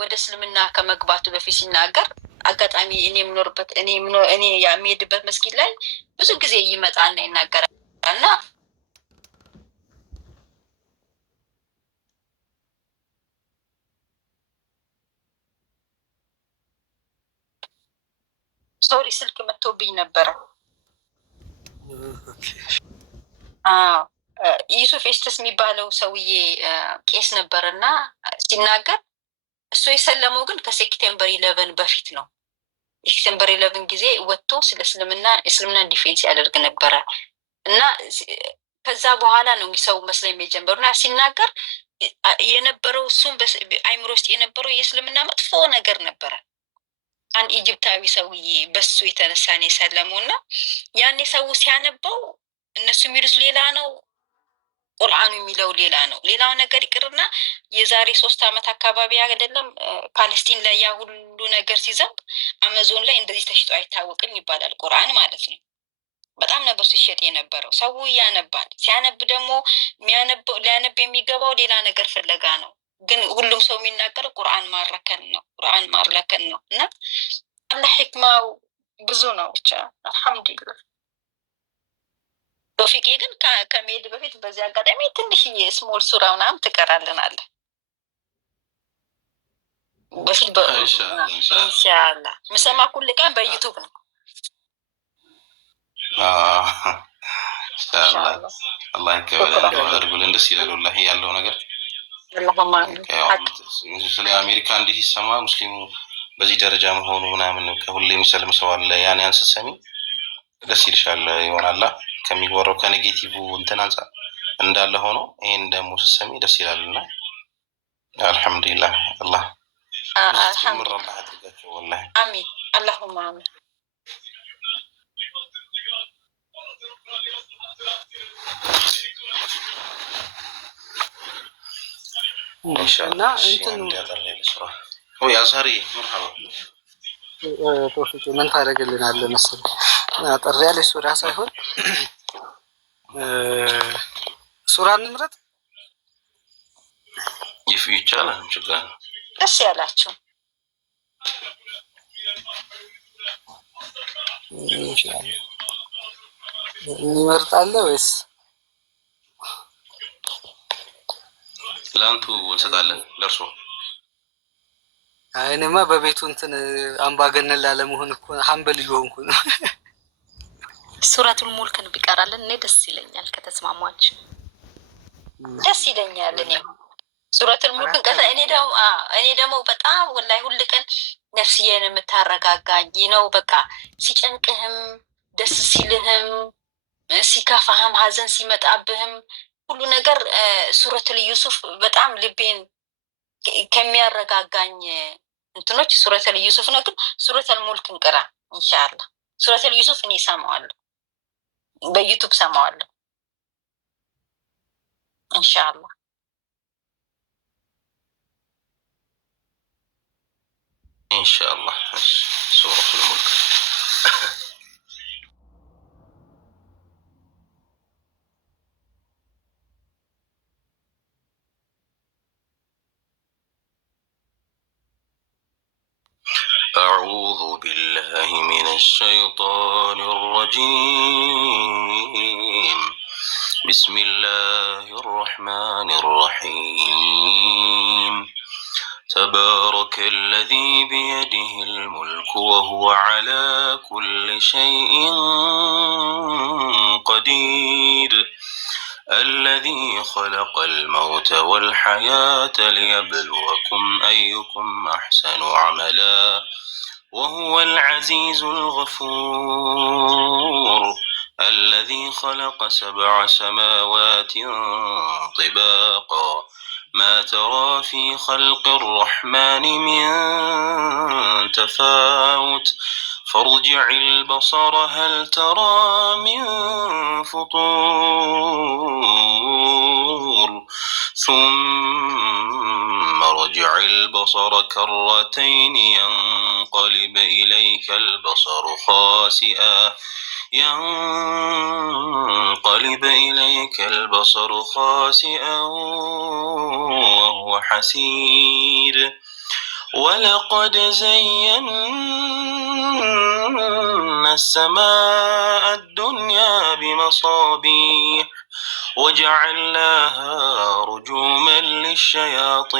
ወደ እስልምና ከመግባቱ በፊት ሲናገር አጋጣሚ እኔ የምኖርበት እኔ የሚሄድበት መስጊድ ላይ ብዙ ጊዜ ይመጣና ይናገራል እና ሶሪ ስልክ መጥቶብኝ ነበረ። ዩሱፍ ኤስትስ የሚባለው ሰውዬ ቄስ ነበር እና ሲናገር እሱ የሰለመው ግን ከሴፕቴምበር 11 በፊት ነው። የሴፕቴምበር 11 ጊዜ ወጥቶ ስለ እስልምና ዲፌንስ ያደርግ ነበረ እና ከዛ በኋላ ነው ሰው መስለም የጀመሩ እና ሲናገር የነበረው እሱም አይምሮ ውስጥ የነበረው የእስልምና መጥፎ ነገር ነበረ። አንድ ኢጅፕታዊ ሰውዬ በሱ የተነሳ ነው የሰለመው እና ያኔ ሰው ሲያነበው እነሱ የሚሉት ሌላ ነው፣ ቁርአኑ የሚለው ሌላ ነው። ሌላው ነገር ይቅርና የዛሬ 3 ዓመት አካባቢ አይደለም ፓለስቲን ላይ ያ ሁሉ ነገር ሲዘንብ አማዞን ላይ እንደዚህ ተሽጦ አይታወቅም ይባላል። ቁርአን ማለት ነው። በጣም ነበር ሲሸጥ የነበረው። ሰው ያነባል። ሲያነብ ደግሞ ሊያነብ የሚገባው ሌላ ነገር ፍለጋ ነው። ግን ሁሉም ሰው የሚናገረው ቁርአን ማረከን ነው እና አላህ ህክማው ብዙ ነው። ብቻ አልሐምዱሊላህ። ቶፊቄ ግን ከመሄድ በፊት በዚህ አጋጣሚ ትንሽዬ ስሞል ሱራ ምናምን ትቀራልናለ በፊት ኢንሻአላህ። ምሰማ ሁል ቀን በዩቱብ ነው። ኢንሻአላህ አላህ ይከበለን አድርጉልን። ደስ ይላል ወላሂ ያለው ነገር። ስለ አሜሪካ እንዲህ ሲሰማ ሙስሊሙ በዚህ ደረጃ መሆኑ ምናምን ከሁሌ የሚሰልም ሰው አለ። ያን ስትሰሚ ደስ ይልሻል ይሆናላ። ከሚወራው ከኔጌቲቭ እንትን አንፃር እንዳለ ሆኖ ይሄን ደግሞ ስትሰሚ ደስ ይላልና አልሐምዱሊላህ። አላህ አልሐምዱሊላህ አድርጋቸው ወላሂ። አሚን አላሁማ አሚን። ኢንሻአላህ እንትን ወይ አዛሪ መርሐባ ቶፊቅ ምን ታደርግልናለህ መሰለህ? አጠር ያለች ሱራ ሳይሆን ሱራ እንምረጥ ይቻላል። ችግር ደስ ያላችሁ እንመርጣለን ወይስ ለአንቱ እንሰጣለን? ለእርሶ እኔማ በቤቱ እንትን አምባገነን ላለመሆን እኮ ሀምበል እየሆንኩ ነው። ሱረቱል ሙልክን ቢቀራልን እኔ ደስ ይለኛል። ከተስማማችሁ ደስ ይለኛል። እኔ ሱረቱል ሙልክን ቀረ። እኔ ደግሞ በጣም ወላሂ ሁል ቀን ነፍስዬን የምታረጋጋኝ ነው። በቃ ሲጨንቅህም፣ ደስ ሲልህም፣ ሲከፋህም፣ ሀዘን ሲመጣብህም ሁሉ ነገር ሱረቱል ዩሱፍ በጣም ልቤን ከሚያረጋጋኝ እንትኖች ሱረቱል ዩሱፍ ነው። ግን ሱረቱል ሙልክን ቅራ ኢንሻአላህ። ሱረቱል ዩሱፍ እኔ ሰማዋለሁ፣ በዩቱብ ሰማዋለሁ ኢንሻአላህ። ኢንሻአላህ ሱረቱል ሙልክ أعوذ بالله من الشيطان الرجيم بسم الله الرحمن الرحيم تبارك الذي بيده الملك وهو على كل شيء قدير الذي خلق الموت والحياة ليبلوكم أيكم أحسن عملا وهو العزيز الغفور الذي خلق 7 سماوات طباقا ما ترى في خلق الرحمن من تفاوت فارجع البصر هل ترى من فطور ثم ارجع البصر كرتين ينقلب إليك البصر خاسئا وهو حسير ولقد زينا السماء الدنيا بمصابيح وجعلناها رجوما للشياطين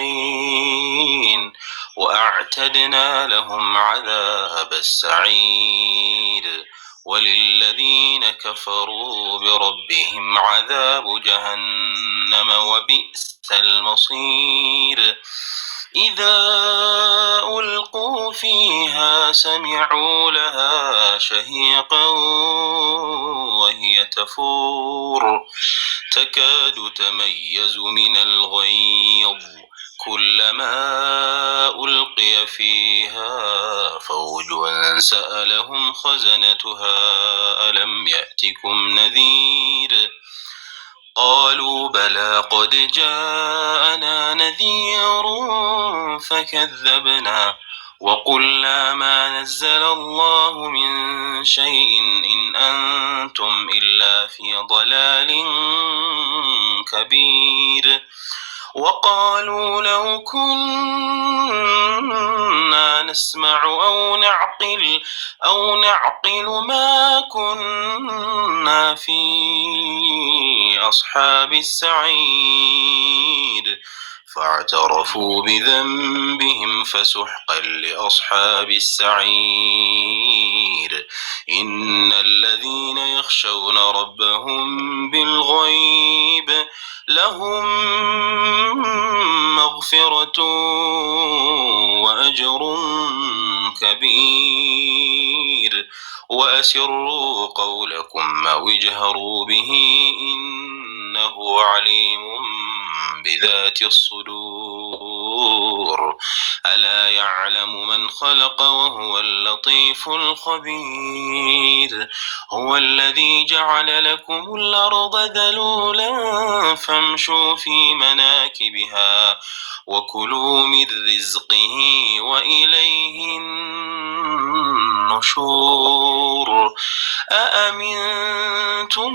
وأعتدنا لهم عذاب السعير وللذين كفروا بربهم عذاب جهنم وبئس المصير إذا ألقوا فيها سمعوا لها شهيقا وهي تفور تكاد تميز من الغيظ كلما ألقي فيها فوج سألهم خزنتها ألم يأتكم نذير قالوا بلى قد جاءنا نذير فكذبنا وقلنا ما نزل الله من شيء إن أنتم إلا في ضلال كبير وقالوا لو كنا نسمع أو نعقل ما كنا في أصحاب السعير فاعترفوا بذنبهم فسحقا لأصحاب السعير إن الذين يخشون ربهم بالغيب لهم مغفرة وأجر كبير وأسروا قولكم أو اجهروا به إنه عليم بذات الصدور ألا يعلم من خلق وهو اللطيف الخبير هو الذي جعل لكم الأرض ذلولا فامشوا في مناكبها وكلوا من رزقه وإليه النشور أأمنتم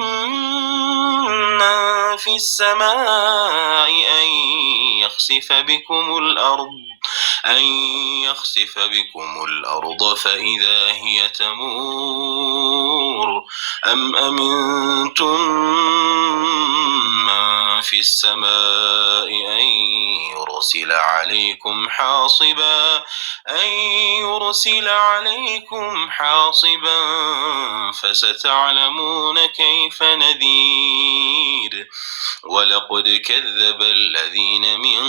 من في السماء أن يخسف بكم الأرض فإذا هي تمور أم أمنتم من في السماء أن يرسل عليكم حاصبا فستعلمون كيف نذير ولقد كذب الذين من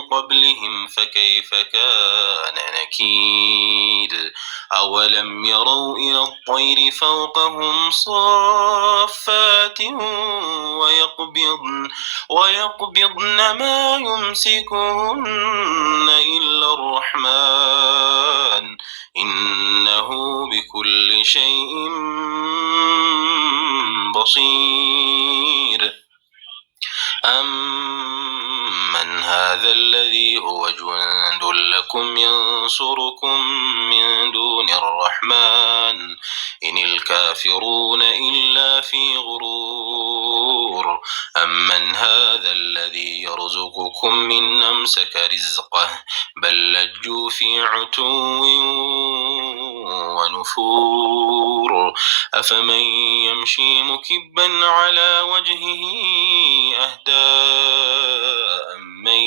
قبلهم فكيف كان نكير أولم يروا إلى الطير فوقهم صافات ويقبضن ما يمسكهن إلا الرحمن إنه بكل شيء بصير أمن هذا الذي هو جند لكم ينصركم من دون الرحمن إن الكافرون إلا في غرور أمن هذا الذي يرزقكم من أمسك رزقه بل لجوا في عتو ونفور أفمن يمشي مكبا على وجهه أهدى أمن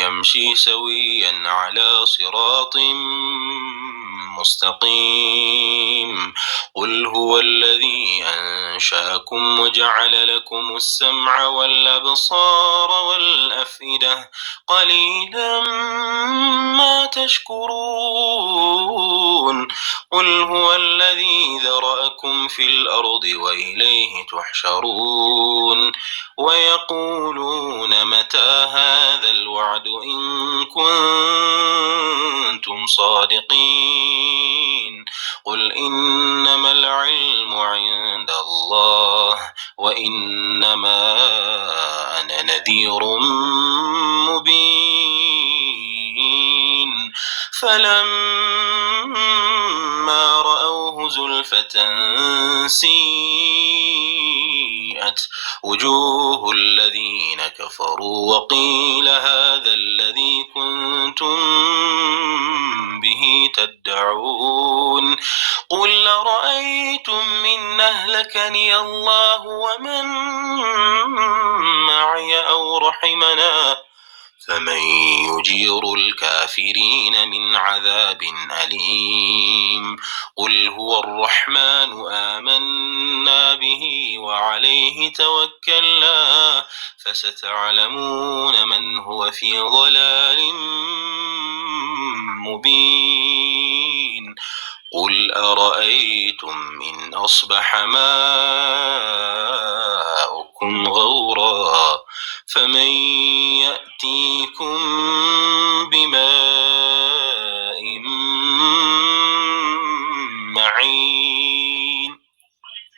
يمشي سويا على صراط مستقيم قل هو الذي أنشأكم وجعل لكم السمع والأبصار والأفئدة قليلا ما تشكرون قل هو الذي ذرأكم في الأرض وإليه تحشرون ويقولون متى هذا الوعد إن كنتم صادقين قل إنما العلم عند الله وإنما أنا نذير مبين فلما رأوه زلفة سيئت وجوه الذين كفروا وقيل هذا الذي كنتم به تدعون قل أرأيتم إن أهلكني الله ومن معي أو رحمنا فمن يجير الكافرين من عذاب أليم قل هو الرحمن آمنا به وعليه توكلنا فستعلمون من هو في ضلال مبين قل أرأيتم إن أصبح ماؤكم غورا فمن يأتيكم بماء معين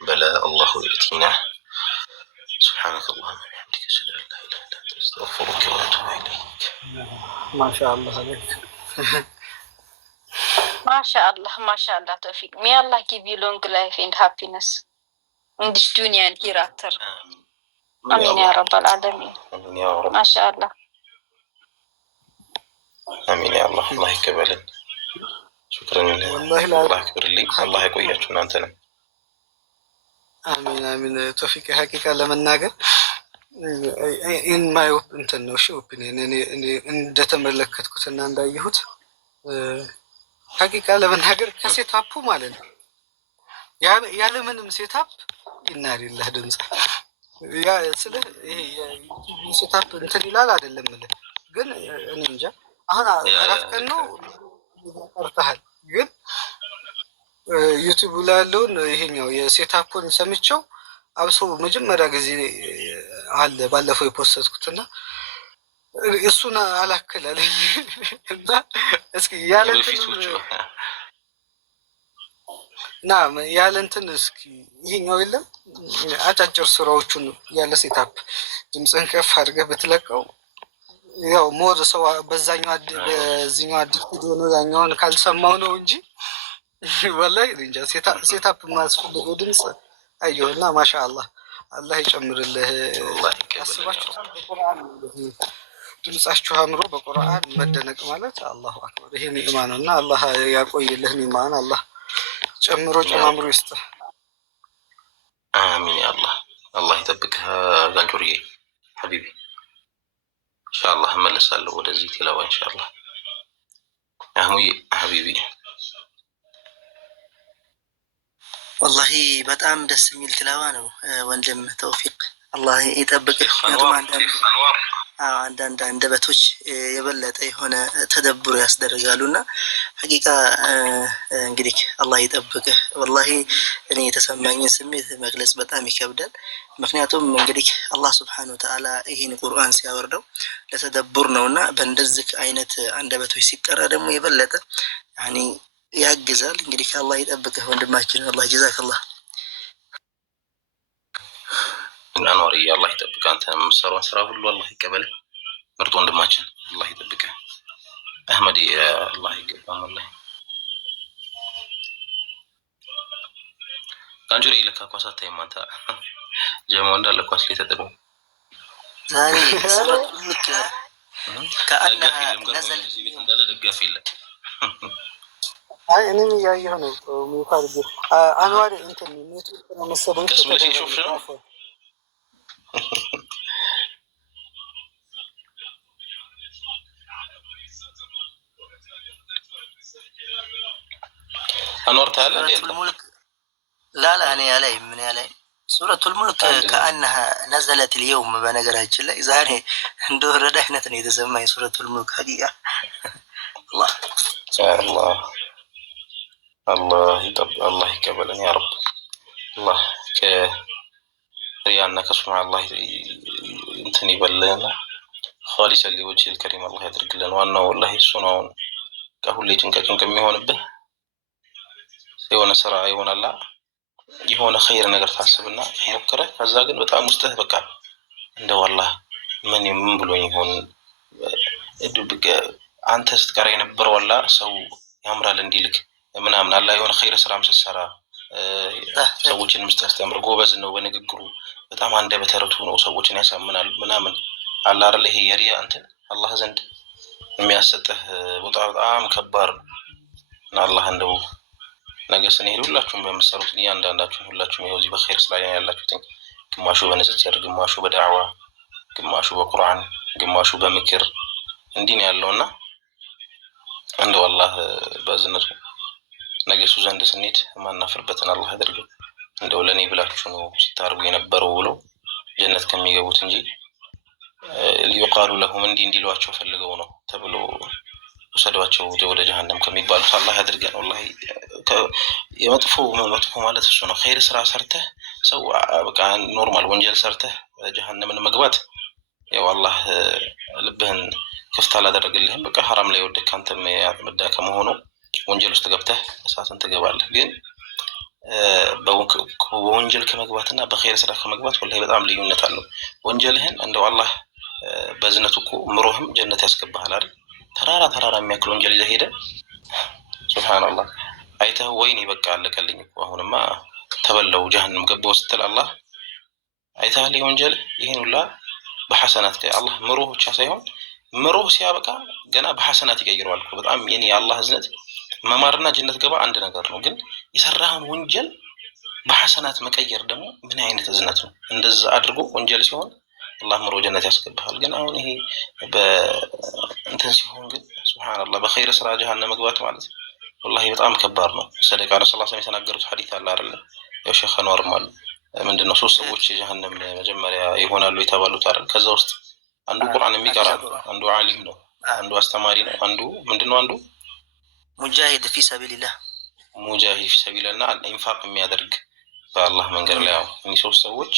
بلى الله يأتينا سبحانك اللهم وبحمدك أشهد أن لا إله إلا أنت أستغفرك وأتوب إليك ما شاء الله عليك. MashaAllah, Tawfiq. May Allah give you long life and happiness in this dunya and hereafter. Amin ya Rabbal Alamin. آمين يا رب. MashaAllah. آمين يا الله. الله يقبلك. شكرا لله. والله الله يكبر لي. الله يقويك أنتنا. አሚን አሚን። ቶፊቅ ሀቂቃ ለመናገር ኢንማይ እንትን ነው። እሺ ኦፒኒየን እኔ እንደተመለከትኩትና እንዳየሁት ሀቂቃ ለመናገር ከሴታፑ ማለት ነው ያለ ምንም ሴታፕ ይናሪልህ ድምጽ ያ ስለ ይሄ ሴታፕ እንትን ይላል አይደለም ማለት ግን እኔ እንጃ አሁን አራት ቀን ነው ቀርተሃል ግን ዩቲዩብ ላይ ያለውን ይሄኛው የሴታፑን ሰምቼው አብሶ መጀመሪያ ጊዜ አለ ባለፈው የፖስተትኩትና እሱን አላከላለኝ እና እስኪ ያለንትን እስኪ ይሄኛው የለም አጫጭር ስራዎቹን ያለ ሴታፕ ድምፅን ከፍ አድርገህ ብትለቀው ያው ሞር ሰው በዚህኛው አዲስ ቪዲዮ ነው ያኛውን ካልሰማው ነው እንጂ ወላሂ እንጃ ሴታፕ ማስፈልገው ድምፅ አየሁና ማሻአላህ አላህ ይጨምርልህ። አስባችሁታል? በቁርአን ድምጻችሁ አምሮ በቁርአን መደነቅ ማለት አላሁ አክበር ይሄ ኒዕማ ነውና አላህ ያቆይልህ። ኒዕማን አላህ ጨማምሮ ይስጥህ። አሚን ያ አላህ። አላህ ይጠብቅህ ጋንጆርዬ ሐቢቢ። ኢንሻአላህ እመለሳለሁ ወደዚህ ቲላዋ ኢንሻአላህ። አህሙዬ ሐቢቢ ወላሂ በጣም ደስ የሚል ትላዋ ነው ወንድም ተውፊቅ አላህ ይጠብቅህ። አንዳንድ አንደበቶች የበለጠ የሆነ ተደብሮ ያስደርጋሉ እና ሐቂቃ እንግዲህ አላህ ይጠብቅህ። ወላሂ እኔ የተሰማኝን ስሜት መግለጽ በጣም ይከብዳል። ምክንያቱም እንግዲህ አላህ ስብሓነሁ ወተዓላ ይህን ቁርአን ሲያወርደው ለተደቡር ነው እና በእንደዚህ አይነት አንደበቶች ሲቀራ ደግሞ የበለጠ ያኒ ያግዛል። እንግዲህ አላህ ይጠብቅህ ወንድማችን። አላህ ጀዛከላህ አንዋሪ። አላህ ይጠብቅህ። አንተ የምትሰራውን ስራ ሁሉ አላህ ይቀበልህ። ምርጥ ወንድማችን አላህ ይጠብቅህ። አህመድ አላህ ይገባህ። ወላሂ ጋንጆሬ ለካ ኳስ አታይም አንተ። ጀማው እንዳለ ኳስ ላይ ተጠቅሞ ዛሬ ሰራቱ ልክ ከአንተ ነዘል እንዳለ ደጋፊ የለም። አይ እኔም እያየሁ ነው። ሙካርጂ አንዋሪ እንትን ነው መሰለኝ አንዋር ታለ لا እኔ ያላይ ምን ያላይ ሱረቱል ሙልክ ከአንها نزلت اليوم በነገራችን ላይ ዛሬ እንደወረደ አይነት ነው የተሰማኝ ሱረቱል ሙልክ ሐቂቃ الله يقبلنا يا رب. الله كريانا كسمع الله انتني بلنا خالصا لوجه الكريم الله يدرك لنا وانا والله سنون كهولي تنكم يهون به يهون سرع يهون لا يهون خير نقدر تحسبنا مكره كذا ግን በጣም ውስጥህ በቃ እንደ والله ምን ብሎኝ ይሆን አንተ ስትቀራ የነበረው والله ሰው ያምራል እንዲልክ ምናምን አላ የሆነ ኸይር ስራም ስትሰራ ሰዎችን መስታስተምር ጎበዝ ነው በንግግሩ በጣም አንደበተ ርቱዕ ነው ሰዎችን ያሳምናል ምናምን አለ አይደል ይሄ የሪያ እንትን አላህ ዘንድ የሚያሰጥህ ቦታ በጣም ከባድ ነው እና አላህ እንደው ነገ ስንሄድ ሁላችሁም በመሰሩት እያንዳንዳችሁም ሁላችሁም ይኸው እዚህ በኸይር ስራ ላይ ያላችሁት ግማሹ በንጽጽር ግማሹ በዳዕዋ ግማሹ በቁርአን ግማሹ በምክር እንዲህ ነው ያለውና እንደው አላህ በእዝነቱ ነገ እሱ ዘንድ ስንሄድ ማናፍርበትን አላህ ያድርገው። እንደው ለኔ ብላችሁ ነው ስታርጉ የነበረው ብሎ ጀነት ከሚገቡት እንጂ ሊዩቃሉ ለሁም እንዲሏቸው ፈልገው ነው ተብሎ ወሰዷቸው ወደ ጀሃነም ከሚባሉት አላህ ያድርገን። ወላሂ የመጥፎ ማለት እሱ ነው። ኸይር ስራ ሰርተህ ሰው በቃ ኖርማል ወንጀል ሰርተህ ጀሃነምን መግባት ያው አላህ ልብህን ክፍት አላደረገልህም። በቃ ሐራም ላይ ወደክ አንተም መዳከም ሆኖ ወንጀል ውስጥ ገብተህ እሳትን ትገባለህ። ግን በወንጀል ከመግባትና በኸይር ስራ ከመግባት ወላሂ በጣም ልዩነት አለው። ወንጀልህን እንደው አላህ በዝነቱ እኮ ምሮህም ጀነት ያስገባሃል አይደል? ተራራ የሚያክል ወንጀል ይዘህ ሄደህ ሱብሃንአላህ አይተህ ወይኔ በቃ አለቀልኝ እኮ አሁንማ ተበላው ጀሃነም ገባው ስትል አላህ አይተሃል ወንጀል ይሄን ሁላ በሐሰናት አላህ ምሮህ ብቻ ሳይሆን ምሮህ ሲያበቃ ገና በሐሰናት ይቀይረዋል እኮ። በጣም የኔ የአላህ እዝነት መማርና ጀነት ገባ አንድ ነገር ነው። ግን የሰራህን ወንጀል በሐሰናት መቀየር ደግሞ ምን አይነት እዝነት ነው? እንደዛ አድርጎ ወንጀል ሲሆን አላህ ምሮ ጀነት ያስገባሃል። ግን አሁን ይሄ በእንትን ሲሆን ግን ሱብሃንአላህ በኸይር ስራ ጀሃነም መግባት ማለት ወላሂ በጣም ከባድ ነው። ሰደቃ ረሱላህ ሰለላሁ ዐለይሂ ወሰለም የተናገሩት ሐዲስ አለ አይደል? ያው ሼኽ አንዋርም አሉ ምንድነው 3 ሰዎች ጀሃነም መጀመሪያ ይሆናሉ የተባሉት አይደል? ከዛ ውስጥ አንዱ ቁርአን የሚቀራ ነው፣ አንዱ ዓሊም ነው፣ አንዱ አስተማሪ ነው፣ አንዱ ምንድነው አንዱ ሙጃሂድ ፊ ሰቢልላህ እና ኢንፋቅ የሚያደርግ በአላህ መንገድ ላይ ያው እነዚህ 3 ሰዎች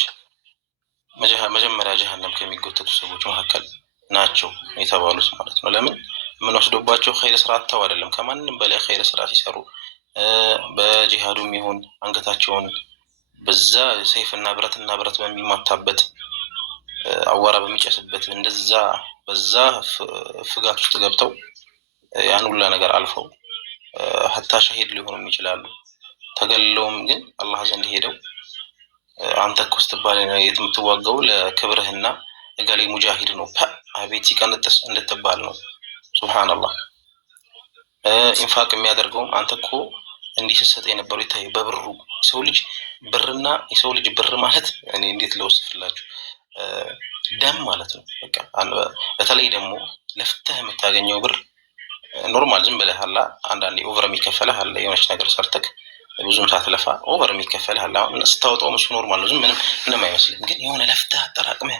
መጀመሪያ ጀሃነም ከሚጎተቱ ሰዎች መካከል ናቸው የተባሉት ማለት ነው። ለምን ምን ወስዶባቸው ኸይር ስራ አጥተው አይደለም። ከማንም በላይ ኸይር ስራ ሲሰሩ በጂሃዱም ይሁን አንገታቸውን በዛ ሰይፍና ብረት በሚማታበት አዋራ በሚጨስበት እንደዛ በዛ ፍጋት ውስጥ ገብተው ያን ሁላ ነገር አልፈው ሐታ ሸሂድ ሊሆኑ ይችላሉ። ተገለውም ግን አላህ ዘንድ ሄደው አንተ እኮ ስትባል የምትዋጋው ለክብርህና እገሌ ሙጃሂድ ነው አቤት ሲቀንጥስ እንድትባል ነው። ሱብሃንአላህ ኢንፋቅ የሚያደርገውም አንተ እኮ እንዲህ ስትሰጥ የነበረው ይታይ በብሩ ሰው ልጅ ብርና የሰው ልጅ ብር ማለት እኔ እንዴት ልወስፍላችሁ ደም ማለት ነው። በቃ በተለይ ደግሞ ለፍተህ የምታገኘው ብር ኖርማል ዝም ብለህ አላ አንዳንዴ ኦቨር የሚከፈልህ አለ የሆነች ነገር ሰርተክ ብዙም ሳትለፋ ኦቨር የሚከፈልህ አለ። አሁን ስታወጣው እሱ ኖርማል ነው፣ ዝም ምንም አይመስልም። ግን የሆነ ለፍተህ አጠራቅመህ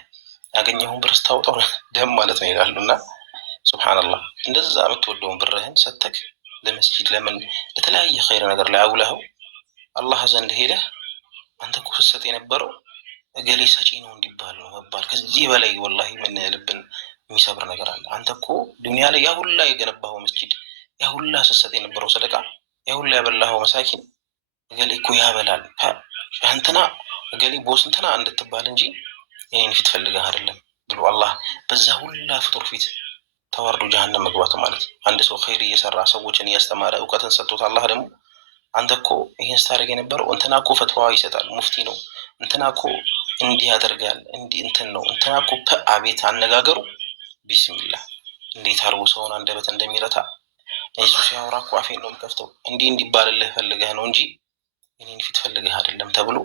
ያገኘውን ብር ስታወጣው ደም ማለት ነው ይላሉና ሱብሃንአላህ እንደዛ የምትወደውን ብርህን ሰተክ ለመስጂድ ለምን ለተለያየ ኸይር ነገር ላይ አውለኸው አላህ ዘንድ ሄደህ አንተ እኮ ስትሰጥ የነበረው እገሌ ሰጪ ነው እንዲባል ነው መባል ከዚህ በላይ ወላሂ ምን ልብን የሚሰብር ነገር አለ? አንተ እኮ ዱንያ ላይ ያ ሁላ የገነባኸው መስጂድ ያ ሁላ ስትሰጥ የነበረው ሰደቃ ያ ሁላ ያበላኸው መሳኪን እገሌ እኮ ያበላል አንተና እገሌ ቦስ እንትና እንድትባል እንጂ እኔን ፊት ፈልገህ አይደለም ብሎ አላህ በዛ ሁላ ፍጡር ፊት ተዋርዶ ጀሃነም መግባት ማለት አንድ ሰው ኸይር እየሰራ ሰዎችን እያስተማረ እውቀትን ሰጥቶት አላህ ደግሞ አንተ እኮ ይሄን ስታደርግ የነበረው እንትና እኮ ፈትዋ ይሰጣል ሙፍቲ ነው እንትና እኮ እንዲህ ያደርጋል እንዲህ እንትን ነው እንትና እኮ አቤት አነጋገሩ ቢስሚላህ እንዴት አርጎ ሰውን አንደበት እንደሚረታ እሱ ሲያወራ እኮ አፌን ነው የሚከፍተው እንዲህ እንዲባልልህ ፈልገህ ነው እንጂ እኔን ፊት ፈልገህ አይደለም ተብሎ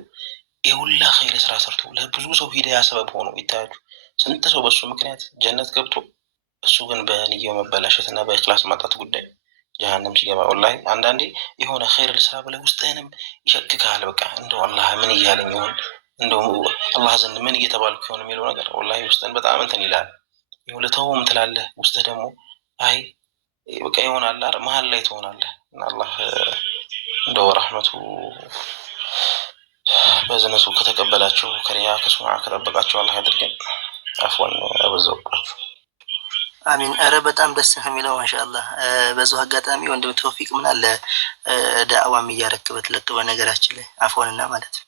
የሁላ ኸይር ስራ ሰርቶ ለብዙ ሰው ሂዳያ ሰበብ ሆኖ ይታያሉ። ስንት ሰው በሱ ምክንያት ጀነት ገብቶ እሱ ግን በንየው መበላሸትና በእክላስ ማጣት ጉዳይ ጀሃነም ሲገባ ወላሂ አንዳንዴ የሆነ ኸይር ልስራ ብለህ ውስጥህንም ይሸክካል። በቃ እንደው አላህ ምን እያለኝ ይሆን እንደው አላህ ዘንድ ምን እየተባልኩ ይሆን የሚለው ነገር ወላሂ ውስጥህን በጣም እንትን ይላል። ይሁለተውም ትላለህ ውስጥህ ደግሞ አይ በቃ ይሆናል አይደል መሀል ላይ ትሆናለህ እና አላህ እንደው ረህመቱ በዝነቱ ከተቀበላቸው ከሪያ ከሱዓ ከጠበቃቸው አላህ ያድርገን። አፍዋን አበዛውባችሁ። አሚን። ኧረ በጣም ደስ የሚለው ማሻአላህ። በዛው አጋጣሚ ወንድም ተውፊቅ ምን አለ ዳዕዋም እያረክ ብትለቅ በነገራችን ላይ አፍዋንና ማለት ነው።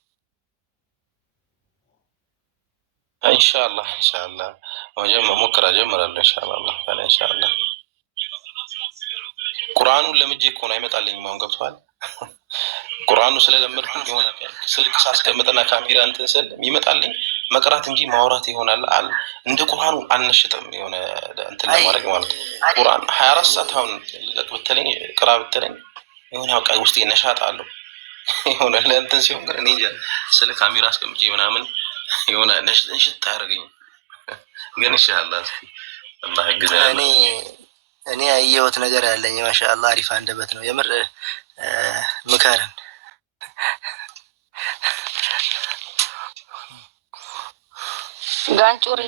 ኢንሻአላህ ሙከራ ጀምራለሁ ኢንሻአላህ ታላ ኢንሻአላህ። ቁርአኑን ለምጄ እኮ ነው አይመጣልኝም። አሁን ገብቷል። ቁርአኑ ስለለመድኩ የሆነ ስልክ ሳስቀምጥና ካሜራ እንትን ስል የሚመጣልኝ መቅራት እንጂ ማውራት ይሆናል። እንደ ቁርአኑ አንሽጥም። የሆነ እንትን ለማድረግ ማለት ነው። ቁርአን 24 ሰዓት አሁን ልቀቅ ብትለኝ ቅራ ብትለኝ የሆነ ያውቃ ውስጤ ነሻጥ አለው የሆነ ለእንትን ሲሆን ግን እኔ እንጃ ስለ ካሜራ አስቀምጬ ምናምን የሆነ ነሽጥ አያደርገኝም። ግን ኢንሻአላህ እስኪ አላህ ይግዛል። እኔ ያየሁት ነገር ያለኝ ማሻአላህ አሪፍ አንደበት ነው የምር ምከረን ጋንጩሪ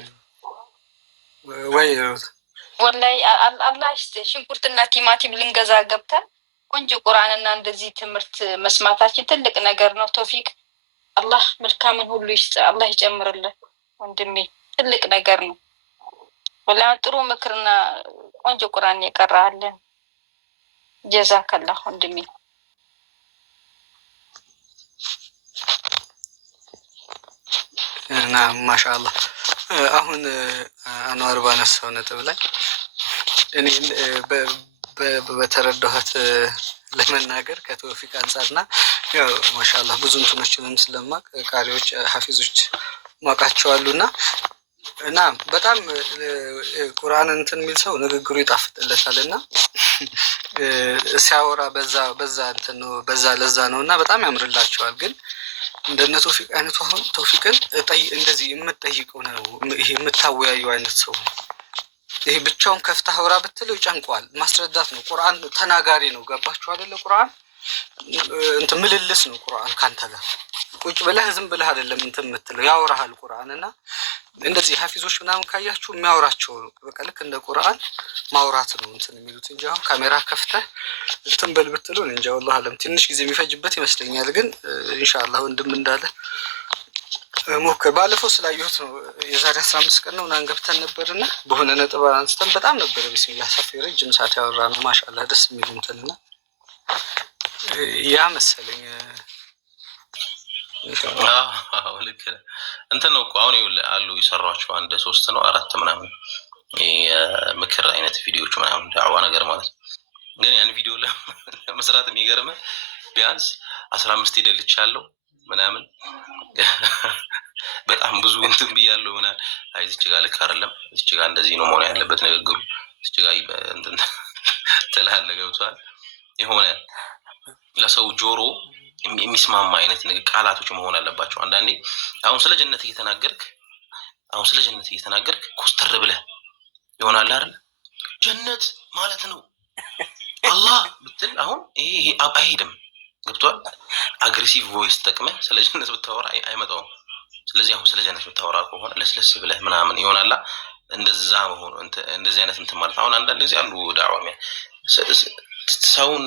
ወይ ወላሂ አላህ ሽንኩርትና ቲማቲም ልንገዛ ገብተን ቆንጆ ቁርአንና እንደዚህ ትምህርት መስማታችን ትልቅ ነገር ነው። ቶፊቅ አላህ መልካምን ሁሉ ይስጥ፣ አላህ ይጨምርልን ወንድሜ፣ ትልቅ ነገር ነው። ወላሂ ጥሩ ምክርና ቆንጆ ቁርአን የቀራልን። ጀዛከላህ ወንድሜ። እና ማሻአላህ አሁን አንዋር ባነሳው ነጥብ ላይ እኔ በተረዳኋት ለመናገር ከቶፊቅ አንጻርና ያው ማሻአላህ ብዙ እንትኖችንም ስለማቅ ቃሪዎች ሐፊዞች ማቃቸዋሉና እና በጣም ቁርአን እንትን የሚል ሰው ንግግሩ ይጣፍጥለታልና ሲያወራ በዛ እንትን ነው በዛ ለዛ ነውና በጣም ያምርላቸዋል። ግን እንደነ ቶፊቅ አይነቱ አሁን ቶፊቅን እንደዚህ የምትጠይቀው ነው ይሄ የምታወያየው አይነት ሰው ይሄ ብቻውን ከፍታ አውራ ብትለው ይጨንቀዋል። ማስረዳት ነው። ቁርአን ተናጋሪ ነው። ገባችሁ አይደለ? ቁርአን እንትን ምልልስ ነው። ቁርአን ካንተ ጋር ቁጭ ብለህ ዝም ብለህ አይደለም እንትን የምትለው ያወራሃል። ቁርአን እና እንደዚህ ሐፊዞች ምናምን ካያችሁ የሚያወራቸው ነው። በቃ ልክ እንደ ቁርአን ማውራት ነው እንትን የሚሉት እንጂ አሁን ካሜራ ከፍተህ እንትን በል ብትለው እንጃ ወላሂ አለም ትንሽ ጊዜ የሚፈጅበት ይመስለኛል። ግን ኢንሻአላህ ወንድም እንዳለ ሞክር። ባለፈው ስላየሁት ነው የዛሬ 15 ቀን ነው ምናምን ገብተን ነበርና በሆነ ነጥብ አንስተን በጣም ነበረ ቢስሚላህ ሰፊ ረጅም ሰዓት ያወራ ነው። ማሻአላህ ደስ የሚል እንትንና ያ መሰለኝ ልክ እንትን ነው እኮ አሁን አሉ የሰሯቸው አንድ 3 ነው 4 ምናምን የምክር አይነት ቪዲዮዎች ምናምን ዳዕዋ ነገር ማለት ግን ያን ቪዲዮ ለመስራት የሚገርም ቢያንስ 15 ይደልቻለሁ ምናምን በጣም ብዙ እንትን ብያለሁ ምናምን አይ እዚች ጋር ልክ አይደለም እዚች ጋር እንደዚህ ነው መሆን ያለበት ንግግሩ እዚች ጋር እንትን ትላለህ ገብቷል የሆነ ለሰው ጆሮ የሚስማማ አይነት ቃላቶች መሆን አለባቸው። አንዳንዴ አሁን ስለ ጀነት እየተናገርክ ኮስተር ብለህ ይሆናል አይደል? ጀነት ማለት ነው አላህ ብትል አሁን ይሄ አይሄድም። ገብቷል? አግሬሲቭ ቮይስ ተጠቅመህ ስለ ጀነት ብታወራ አይመጣውም። ስለዚህ አሁን ስለ ጀነት ብታወራ ከሆነ ለስለስ ብለህ ምናምን ይሆናል። እንደዛ መሆኑ እንደዚህ አይነት እንትን ማለት አሁን አንዳንድ ጊዜ አሉ ዳዕዋ ሰውን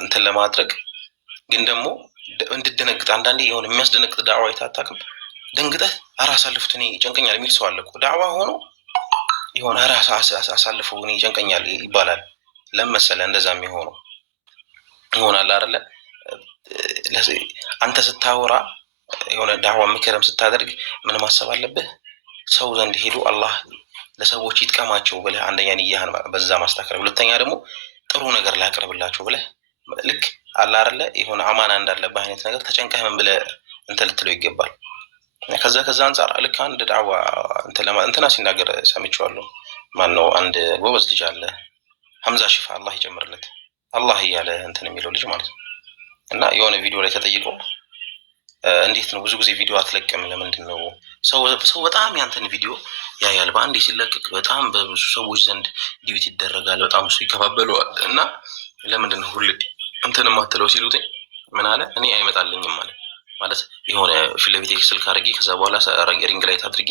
እንትን ለማድረግ ግን ደግሞ እንድደነግጥ አንዳንዴ የሆነ የሚያስደነግጥ ዳዕዋ አይታጣቅም። ደንግጠህ አሳልፉት እኔ ጨንቀኛል የሚል ሰው አለ እኮ ዳዕዋ ሆኖ የሆነ አሳልፉ እኔ ጨንቀኛል ይባላል። ለመሰለ እንደዛ የሚሆነው ይሆናል አይደለ? አንተ ስታወራ የሆነ ዳዕዋ ምክርም ስታደርግ ምን ማሰብ አለብህ? ሰው ዘንድ ሄዶ አላህ ለሰዎች ይጥቀማቸው ብለህ አንደኛ ንያህን በዛ ማስተካከል፣ ሁለተኛ ደግሞ ጥሩ ነገር ላቅርብላቸው ብለህ ልክ አለ አይደለ የሆነ አማና እንዳለብህ አይነት ነገር ተጨንቀህ ምን ብለህ እንትን ልትለው ይገባል። ከዛ አንጻር ልክ አንድ ዳዕዋ እንትና ሲናገር ሰምቼዋለሁ። ማነው አንድ ጎበዝ ልጅ አለ ሐምዛ ሽፋ አላህ ይጨምርለት አላህ እያለ እንትን የሚለው ልጅ ማለት ነው። እና የሆነ ቪዲዮ ላይ ተጠይቆ እንዴት ነው ብዙ ጊዜ ቪዲዮ አትለቅም? ለምንድን ነው ሰው በጣም ያንተን ቪዲዮ ያያል፣ በአንዴ ሲለቅቅ በጣም በብዙ ሰዎች ዘንድ ዲዩት ይደረጋል፣ በጣም እሱ ይከባበለዋል እና ለምንድን ነው ሁሌ እንትን የማትለው ሲሉት ምን አለ? እኔ አይመጣልኝም ማለት የሆነ ፊት ለፊት ስልክ አድርጌ ከዛ በኋላ ሪንግ ላይት አድርጌ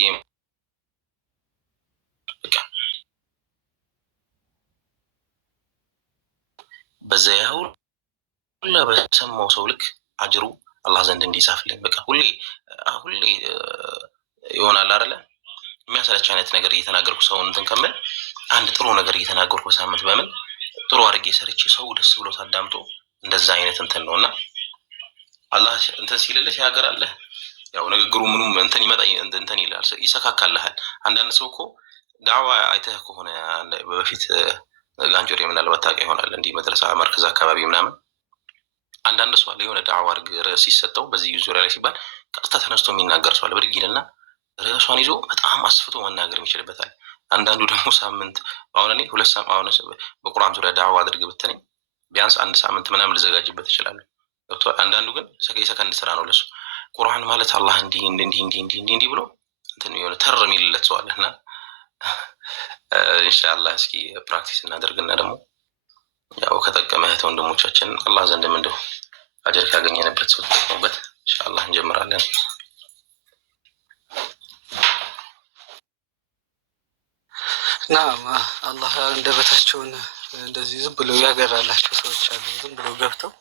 በዛ ያው ሁላ በሰማው ሰው ልክ አጅሩ አላህ ዘንድ እንዲጻፍልኝ በቃ ሁሌ ይሆናል አይደለ? የሚያሰለች አይነት ነገር እየተናገርኩ ሰው እንትን ከምን አንድ ጥሩ ነገር እየተናገርኩ በሳምንት በምን ጥሩ አድርጌ ሰርቼ ሰው ደስ ብሎ ታዳምጦ እንደዛ አይነት እንትን ነውና አላህ እንትን ሲልልህ ያገራለህ። ያው ንግግሩ ምኑም እንትን ይመጣ እንትን ይላል ይሰካካልሃል። አንዳንድ ሰው እኮ ዳዕዋ አይተህ ከሆነ በፊት ጋንጆሬ ምናልባት ታውቅ ይሆናል እንዲህ መድረሳ መርከዝ አካባቢ ምናምን አንዳንድ ሰው አለ የሆነ ዳዕዋ ርዕስ ሲሰጠው በዚህ ዙሪያ ላይ ሲባል ቀጥታ ተነስቶ የሚናገር ሰው አለ። ብድግ ይልና ርዕሷን ይዞ በጣም አስፍቶ መናገር ይችልበታል። አንዳንዱ ደግሞ ሳምንት አሁን እኔ 2 ሳምንት አሁን በቁርአን ዙሪያ ዳዕዋ አድርግ ብትለኝ ቢያንስ 1 ሳምንት ምናምን ልዘጋጅበት ይችላል። አንዳንዱ ግን የሰከንድ ስራ ነው ለሱ። ቁርአን ማለት አላህ እንዲህ ብሎ እንትን የሆነ ተር የሚልለት ሰው አለና ኢንሻአላህ እስኪ ፕራክቲስ እናደርግና ደግሞ ያው ከጠቀመ እህት ወንድሞቻችን አላህ ዘንድም እንደው አጀር ካገኘንበት ሰው ተጠቅሙበት ኢንሻአላህ እንጀምራለን። ናም አላህ እንደበታቸውን እንደዚህ ዝም ብለው ያገራላቸው ሰዎች አሉ። ዝም ብለው ገብተው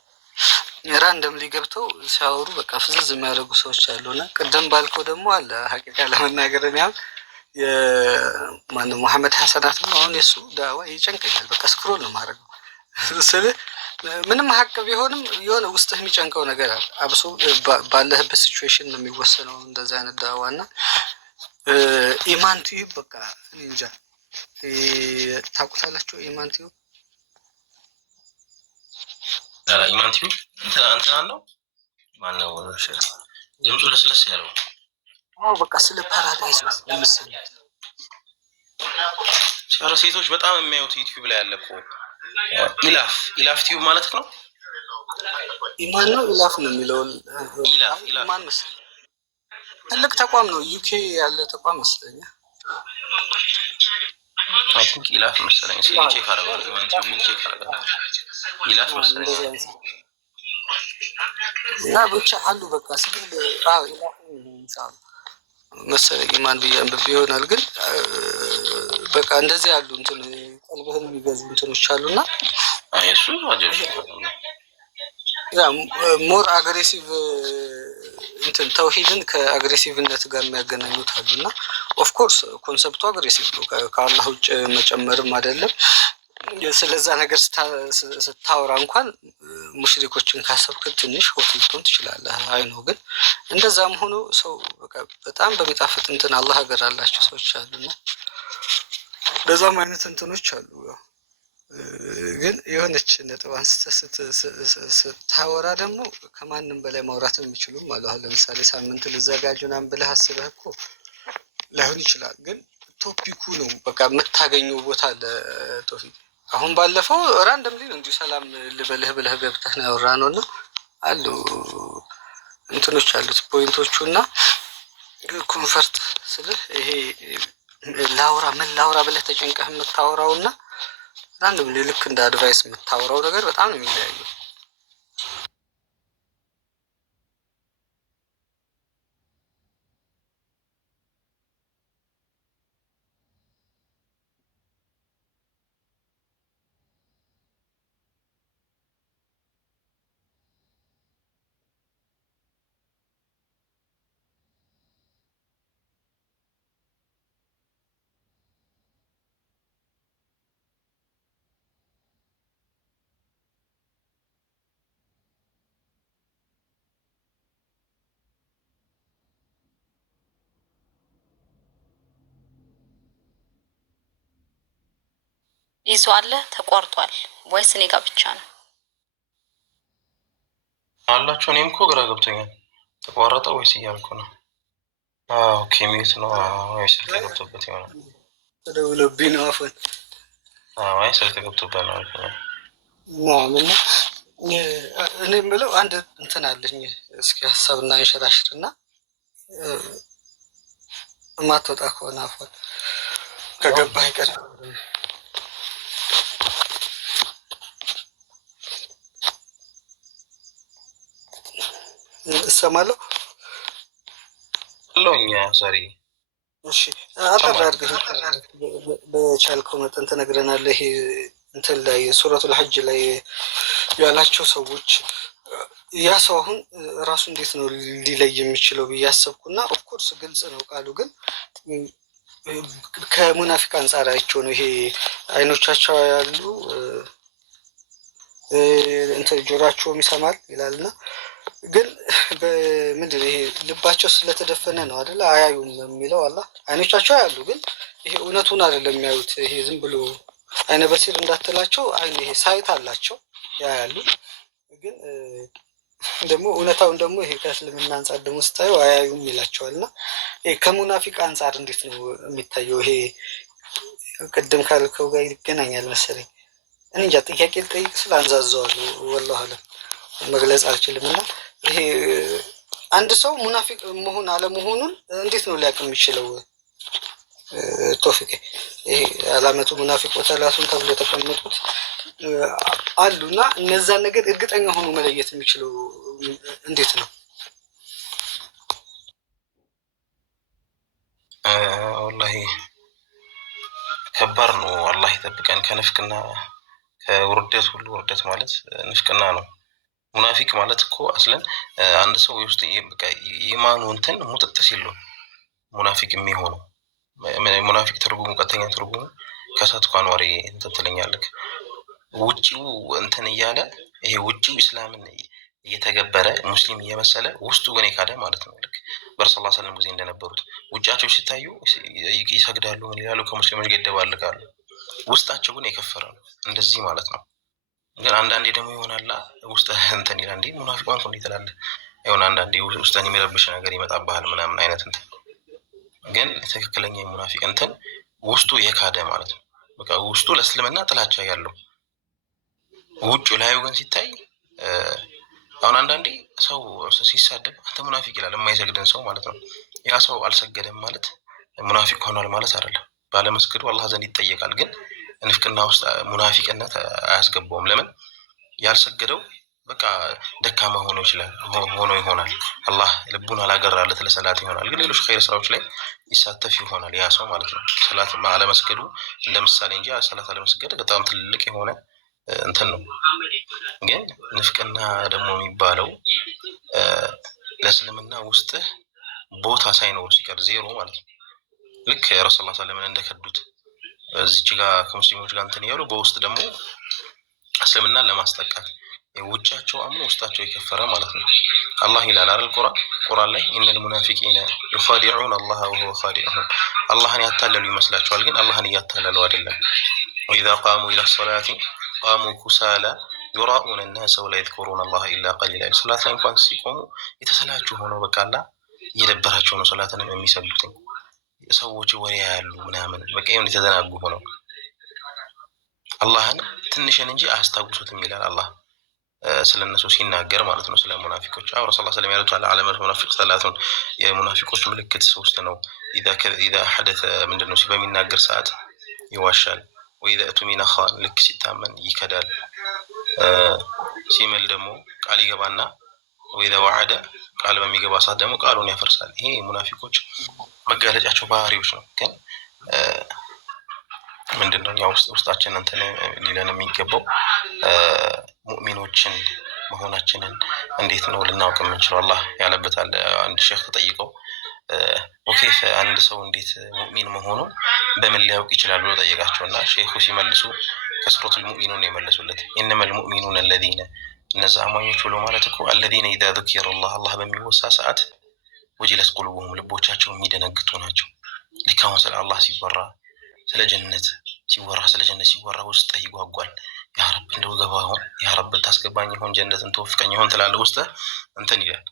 ራንደምሊ ገብተው ሲያወሩ በቃ ፍዝዝ የሚያደርጉ ሰዎች አሉና ቅድም ባልከው ደግሞ አለ ሀቂቃ ለመናገር ያው የማነው መሐመድ ሐሰናት ነው። አሁን የሱ ዳዋ ይጨንቀኛል። በቃ ስክሮል ነው ማድረግ ስለ ምንም ሀቅ ቢሆንም የሆነ ውስጥህ የሚጨንቀው ነገር አለ። አብሶ ባለህበት ሲቹዌሽን ነው የሚወሰነው እንደዛ አይነት ዳዋና ኢማን ቲዩብ በቃ እንጃ ታውቁታላችሁ? ኢማን ቲዩብ ኢማን ቲዩብ እንትና ነው ማነው ድምፁ ለስለስ ያለው? አዎ በቃ ስለ ፓራዳይስ ነው ለምሳሌ ሴቶች በጣም የሚያዩት ዩቲዩብ ላይ ያለ እኮ ኢላፍ ቲዩብ ማለት ነው። ኢማን ነው ኢላፍ ነው የሚለው ኢማን መሰለኝ ትልቅ ተቋም ነው ዩኬ ያለ ተቋም መሰለኝ። አይ ቲንክ ኢላፍ መሰለኝ ቼክ አደረጋለሁ። ኢማን ቲዩብ ቼክ አደረጋለሁ። ኢላፍ መሰለኝ እና ብቻ አሉ በቃ ስለ ኢላፍ ኢንሻአላህ መሰለኝ ኢማን ቢያንብብ ይሆናል። ግን በቃ እንደዚህ ያሉ እንትን ቀልብህን የሚገዙ እንትኖች አሉና እሱ ዋጀሽ ያ ሞር አግሬሲቭ እንትን ተውሂድን ከአግሬሲቭነት ጋር የሚያገናኙት አሉና ኦፍ ኮርስ ኮንሰፕቱ አግሬሲቭ ነው። ከአላህ ውጭ መጨመርም አይደለም። ስለዛ ነገር ስታወራ እንኳን ሙሽሪኮችን ካሰብክ ትንሽ ሆቴልቶን ትችላለህ። አይ ነው ግን እንደዛም ሆኖ ሰው በቃ በጣም በሚጣፍጥ እንትን አላህ ሀገር አላቸው ሰዎች አሉና በዛም አይነት እንትኖች አሉ። ግን የሆነች ነጥብ አንስተህ ስታወራ ደግሞ ከማንም በላይ ማውራት የሚችሉም አሉ። አሁን ለምሳሌ ሳምንት ልዘጋጅ ምናምን ብለህ አስበህ እኮ ላይሆን ይችላል። ግን ቶፒኩ ነው በቃ የምታገኘው ቦታ አለ። ቶፒክ አሁን ባለፈው ራንደምሊ ነው እንዲሁ ሰላም ልበልህ ብለህ ገብተህ ነው ያወራነው እና አሉ እንትኖች አሉት ፖይንቶቹ እና ኮንፈርት ስልህ ይሄ ላውራ ምን ላውራ ብለህ ተጨንቀህ የምታወራው እና ራንደምሊ ልክ እንደ አድቫይስ የምታወራው ነገር በጣም ነው የሚለያየው። ይዟል ተቆርጧል ወይስ እኔ ጋር ብቻ ነው አላችሁ? እኔም እኮ ግራ ገብቶኛል። ተቋረጠ ወይስ እያልኩ ነው። ኦኬ ሚዩት ነው ወይ ስልክ ገብቶበት ይሆናል። ተደውሎብኝ ነው አፈን አይ ስልክ ገብቶበት ነው አልኩኝ። ማምን እኔ የምለው አንድ እንትን አለኝ። እስኪ ሀሳብና እንሸራሽርና ማትወጣ ከሆነ አፈን ከገባህ ይቀር እሰማለሁ ለኛ ዛሬ እሺ አጠር አድርገህ በቻልከው መጠን ትነግረናለህ። ይሄ እንትን ላይ ሱረቱል ሐጅ ላይ ያላቸው ሰዎች ያ ሰው አሁን ራሱ እንዴት ነው ሊለይ የሚችለው ብዬ አሰብኩና ኦፍኮርስ ግልጽ ነው ቃሉ፣ ግን ከሙናፊቅ አንጻር አይቼው ነው። ይሄ አይኖቻቸው ያሉ እንትን ጆሯቸውም ይሰማል ይላልና ግን በምንድን ይሄ ልባቸው ስለተደፈነ ነው አይደል? አያዩም የሚለው አላህ አይኖቻቸው ያሉ ግን ይሄ እውነቱን አይደለም የሚያዩት። ይሄ ዝም ብሎ አይነ በሲር እንዳትላቸው አይን ይሄ ሳይት አላቸው ያያሉ፣ ግን ደግሞ እውነታውን ደግሞ ይሄ ከእስልምና አንጻር ደግሞ ስታዩ አያዩም ይላቸዋል። እና ከሙናፊቅ አንጻር እንዴት ነው የሚታየው? ይሄ ቅድም ካልከው ጋር ይገናኛል መሰለኝ። እኔ እንጃ ጥያቄ ልጠይቅ ስለ አንዛዘዋለሁ ወላሂ አለም መግለጽ አልችልም። እና ይሄ አንድ ሰው ሙናፊቅ መሆን አለመሆኑን እንዴት ነው ሊያውቅ የሚችለው? ቶፊቅ ይሄ አላመቱ ሙናፊቅ ወተላቱን ተብሎ የተቀመጡት አሉ እና እነዛን ነገር እርግጠኛ ሆኖ መለየት የሚችለው እንዴት ነው? ወላሂ ከባድ ነው። አላህ ይጠብቀን ከንፍቅና ከውርደት ሁሉ ውርደት ማለት ንፍቅና ነው። ሙናፊቅ ማለት እኮ አስለን አንድ ሰው ውስጥ በቃ ኢማኑ እንትን ሙጥጥ ሲል ነው ሙናፊቅ የሚሆነው። ሙናፊቅ ትርጉሙ ቀጥተኛ ትርጉሙ ከሳትኩ አንዋሪ እንትን ትለኛለህ ውጪው እንትን እያለ ይሄ ውጪው እስላምን እየተገበረ ሙስሊም እየመሰለ ውስጡ ግን የካደ ማለት ነው። ልክ በረሱል ሰለላሁ ዐለይሂ ወሰለም ጊዜ እንደነበሩት ውጫቸው ሲታዩ ይሰግዳሉ፣ ምን ይላሉ፣ ከሙስሊሞች ጋር ይደባለቃሉ፣ ውስጣቸው ግን የከፈረ ነው። እንደዚህ ማለት ነው። ግን አንዳንዴ ደግሞ ይሆናላ ውስጥ እንትን ይላል እንዴ ሙናፊቅ እንኳን ይተላል ይሆን አንዳንዴ ውስጥን የሚረብሽ ነገር ይመጣብሃል ምናምን አይነት እንትን። ግን ትክክለኛ የሙናፊቅ እንትን ውስጡ የካደ ማለት ነው። በቃ ውስጡ ለእስልምና ጥላቻ ያለው ውጭ ላዩ ግን ሲታይ አሁን አንዳንዴ ሰው ሲሳደብ አንተ ሙናፊቅ ይላል፣ የማይሰግድን ሰው ማለት ነው። ያ ሰው አልሰገደም ማለት ሙናፊቅ ሆኗል ማለት አይደለም። ባለመስገዱ አላህ ዘንድ ይጠየቃል። ግን ንፍቅና ውስጥ ሙናፊቅነት አያስገባውም። ለምን ያልሰገደው በቃ ደካማ ሆኖ ይችላል ሆኖ ይሆናል። አላህ ልቡን አላገራለት ለሰላት ይሆናል። ግን ሌሎች ኸይር ስራዎች ላይ ይሳተፍ ይሆናል ያ ሰው ማለት ነው። ሰላት አለመስገዱ እንደምሳሌ እንጂ ሰላት አለመስገድ በጣም ትልቅ የሆነ እንትን ነው። ግን ንፍቅና ደግሞ የሚባለው ለእስልምና ውስጥ ቦታ ሳይኖር ሲቀር ዜሮ ማለት ነው። ልክ ረሱል ሰለላሁ ዐለይሂ ወሰለም እንደከዱት እዚች ጋር ከሙስሊሞች ጋር እንትን እያሉ በውስጥ ደግሞ እስልምናን ለማስጠቃት ውጫቸው አምኖ ውስጣቸው የከፈረ ማለት ነው። አላህ ይላል አይደል ቁርአን ላይ ኢነል ሙናፊቂነ ዩኻዲዑነ አላህ ወሁወ ኻዲዑሁም፣ አላህን ያታለሉ ይመስላቸዋል፣ ግን አላህን እያታለሉ አይደለም። ወኢዛ ቃሙ ኢላ ሶላቲ ቃሙ ኩሳላ ዩራኡነ ናሰ ወላ የዝኩሩነ አላህ ኢላ ቀሊላ። ሶላት ላይ እንኳን ሲቆሙ የተሰላቹ ሆነው በቃላ እየደበራቸው ነው ሶላትንም የሚሰግዱትኝ። ሰዎች ወሬ ያሉ ምናምን በቃ ይሁን የተዘናጉ ሆነው አላህን ትንሽን እንጂ አያስታውሱትም ይላል አላህ ስለነሱ ሲናገር ማለት ነው። ስለ ሙናፊቆች ረሱል ሰለላሁ ዐለይሂ ወሰለም ያሉት አለመት ሙናፊቅ ሰላቱን የሙናፊቆች ምልክት ሶስት ነው። ኢዛ ሐደተ ምንድነው በሚናገር ሰዓት ይዋሻል፣ ወኢዛ እቱሚነ ኻን ልክ ሲታመን ይከዳል፣ ሲምል ደግሞ ቃል ይገባና ወኢዛ ወዐደ ቃል በሚገባ ሰዓት ደግሞ ቃሉን ያፈርሳል። ይሄ ሙናፊቆች መጋለጫቸው ባህሪዎች ነው። ግን ምንድነው ያው ውስጣችን እንትን ሊለን የሚገባው ሙእሚኖችን መሆናችንን እንዴት ነው ልናውቅ የምንችለው? አላህ ያለበት አለ። አንድ ሼክ ተጠይቀው ኦኬፍ አንድ ሰው እንዴት ሙእሚን መሆኑ በምን ሊያውቅ ይችላል ብሎ ጠየቃቸውና ሼኹ ሲመልሱ ከሱረቱል ሙእሚኑን ነው የመለሱለት። ኢነመል ሙእሚኑነ አለዚነ እነዛ አማኞች ብሎ ማለት እኮ አለዚነ ኢዛ ዙኪረ አላህ በሚወሳ ሰዓት ወጅለት ቁሉቡሁም ልቦቻቸው የሚደነግጡ ናቸው። ልክ አሁን ስለ አላህ ሲወራ ስለ ጀነት ሲወራ ውስጥ ይጓጓል። ያ ረብ እንደው ገባ ይሆን፣ ያ ረብ ታስገባኝ ይሆን፣ ጀነትን ተወፍቀኝ ይሆን ትላለህ ውስጥ እንትን ይላል።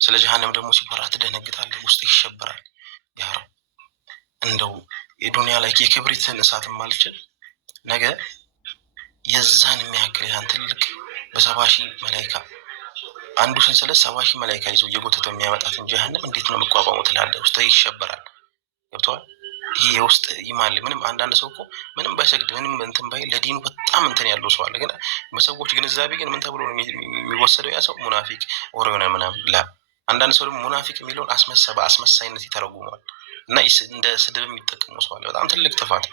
ስለ ጀሃነም ደግሞ ሲወራ ትደነግጣለህ፣ ውስጥ ይሸበራል። ያ ረብ እንደው የዱንያ ላይ የክብሪትን እሳት ማልችል ነገ የዛን የሚያክል ያን ትልቅ በ70,000 መላኢካ አንዱ ሰንሰለት 70,000 መላኢካ ይዞ እየጎተተ የሚያመጣትን ጀሃነም እንዴት ነው መቋቋሙ ትላለህ፣ ውስጥ ይሸበራል። ገብቶሃል? ይሄ የውስጥ ኢማን ምንም አንዳንድ ሰው እኮ ምንም ባይሰግድ ምንም እንትን ባይ ለዲኑ በጣም እንትን ያለው ሰው አለ። ግን በሰዎች ግንዛቤ ግን ምን ተብሎ ነው የሚወሰደው? ያ ሰው ሙናፊቅ ወር የሆነ ምናምን ላ አንዳንድ ሰው ደግሞ ሙናፊቅ የሚለውን በአስመሳይነት ይተረጉመዋል እና እንደ ስድብ የሚጠቀሙ ሰው አለ። በጣም ትልቅ ጥፋት።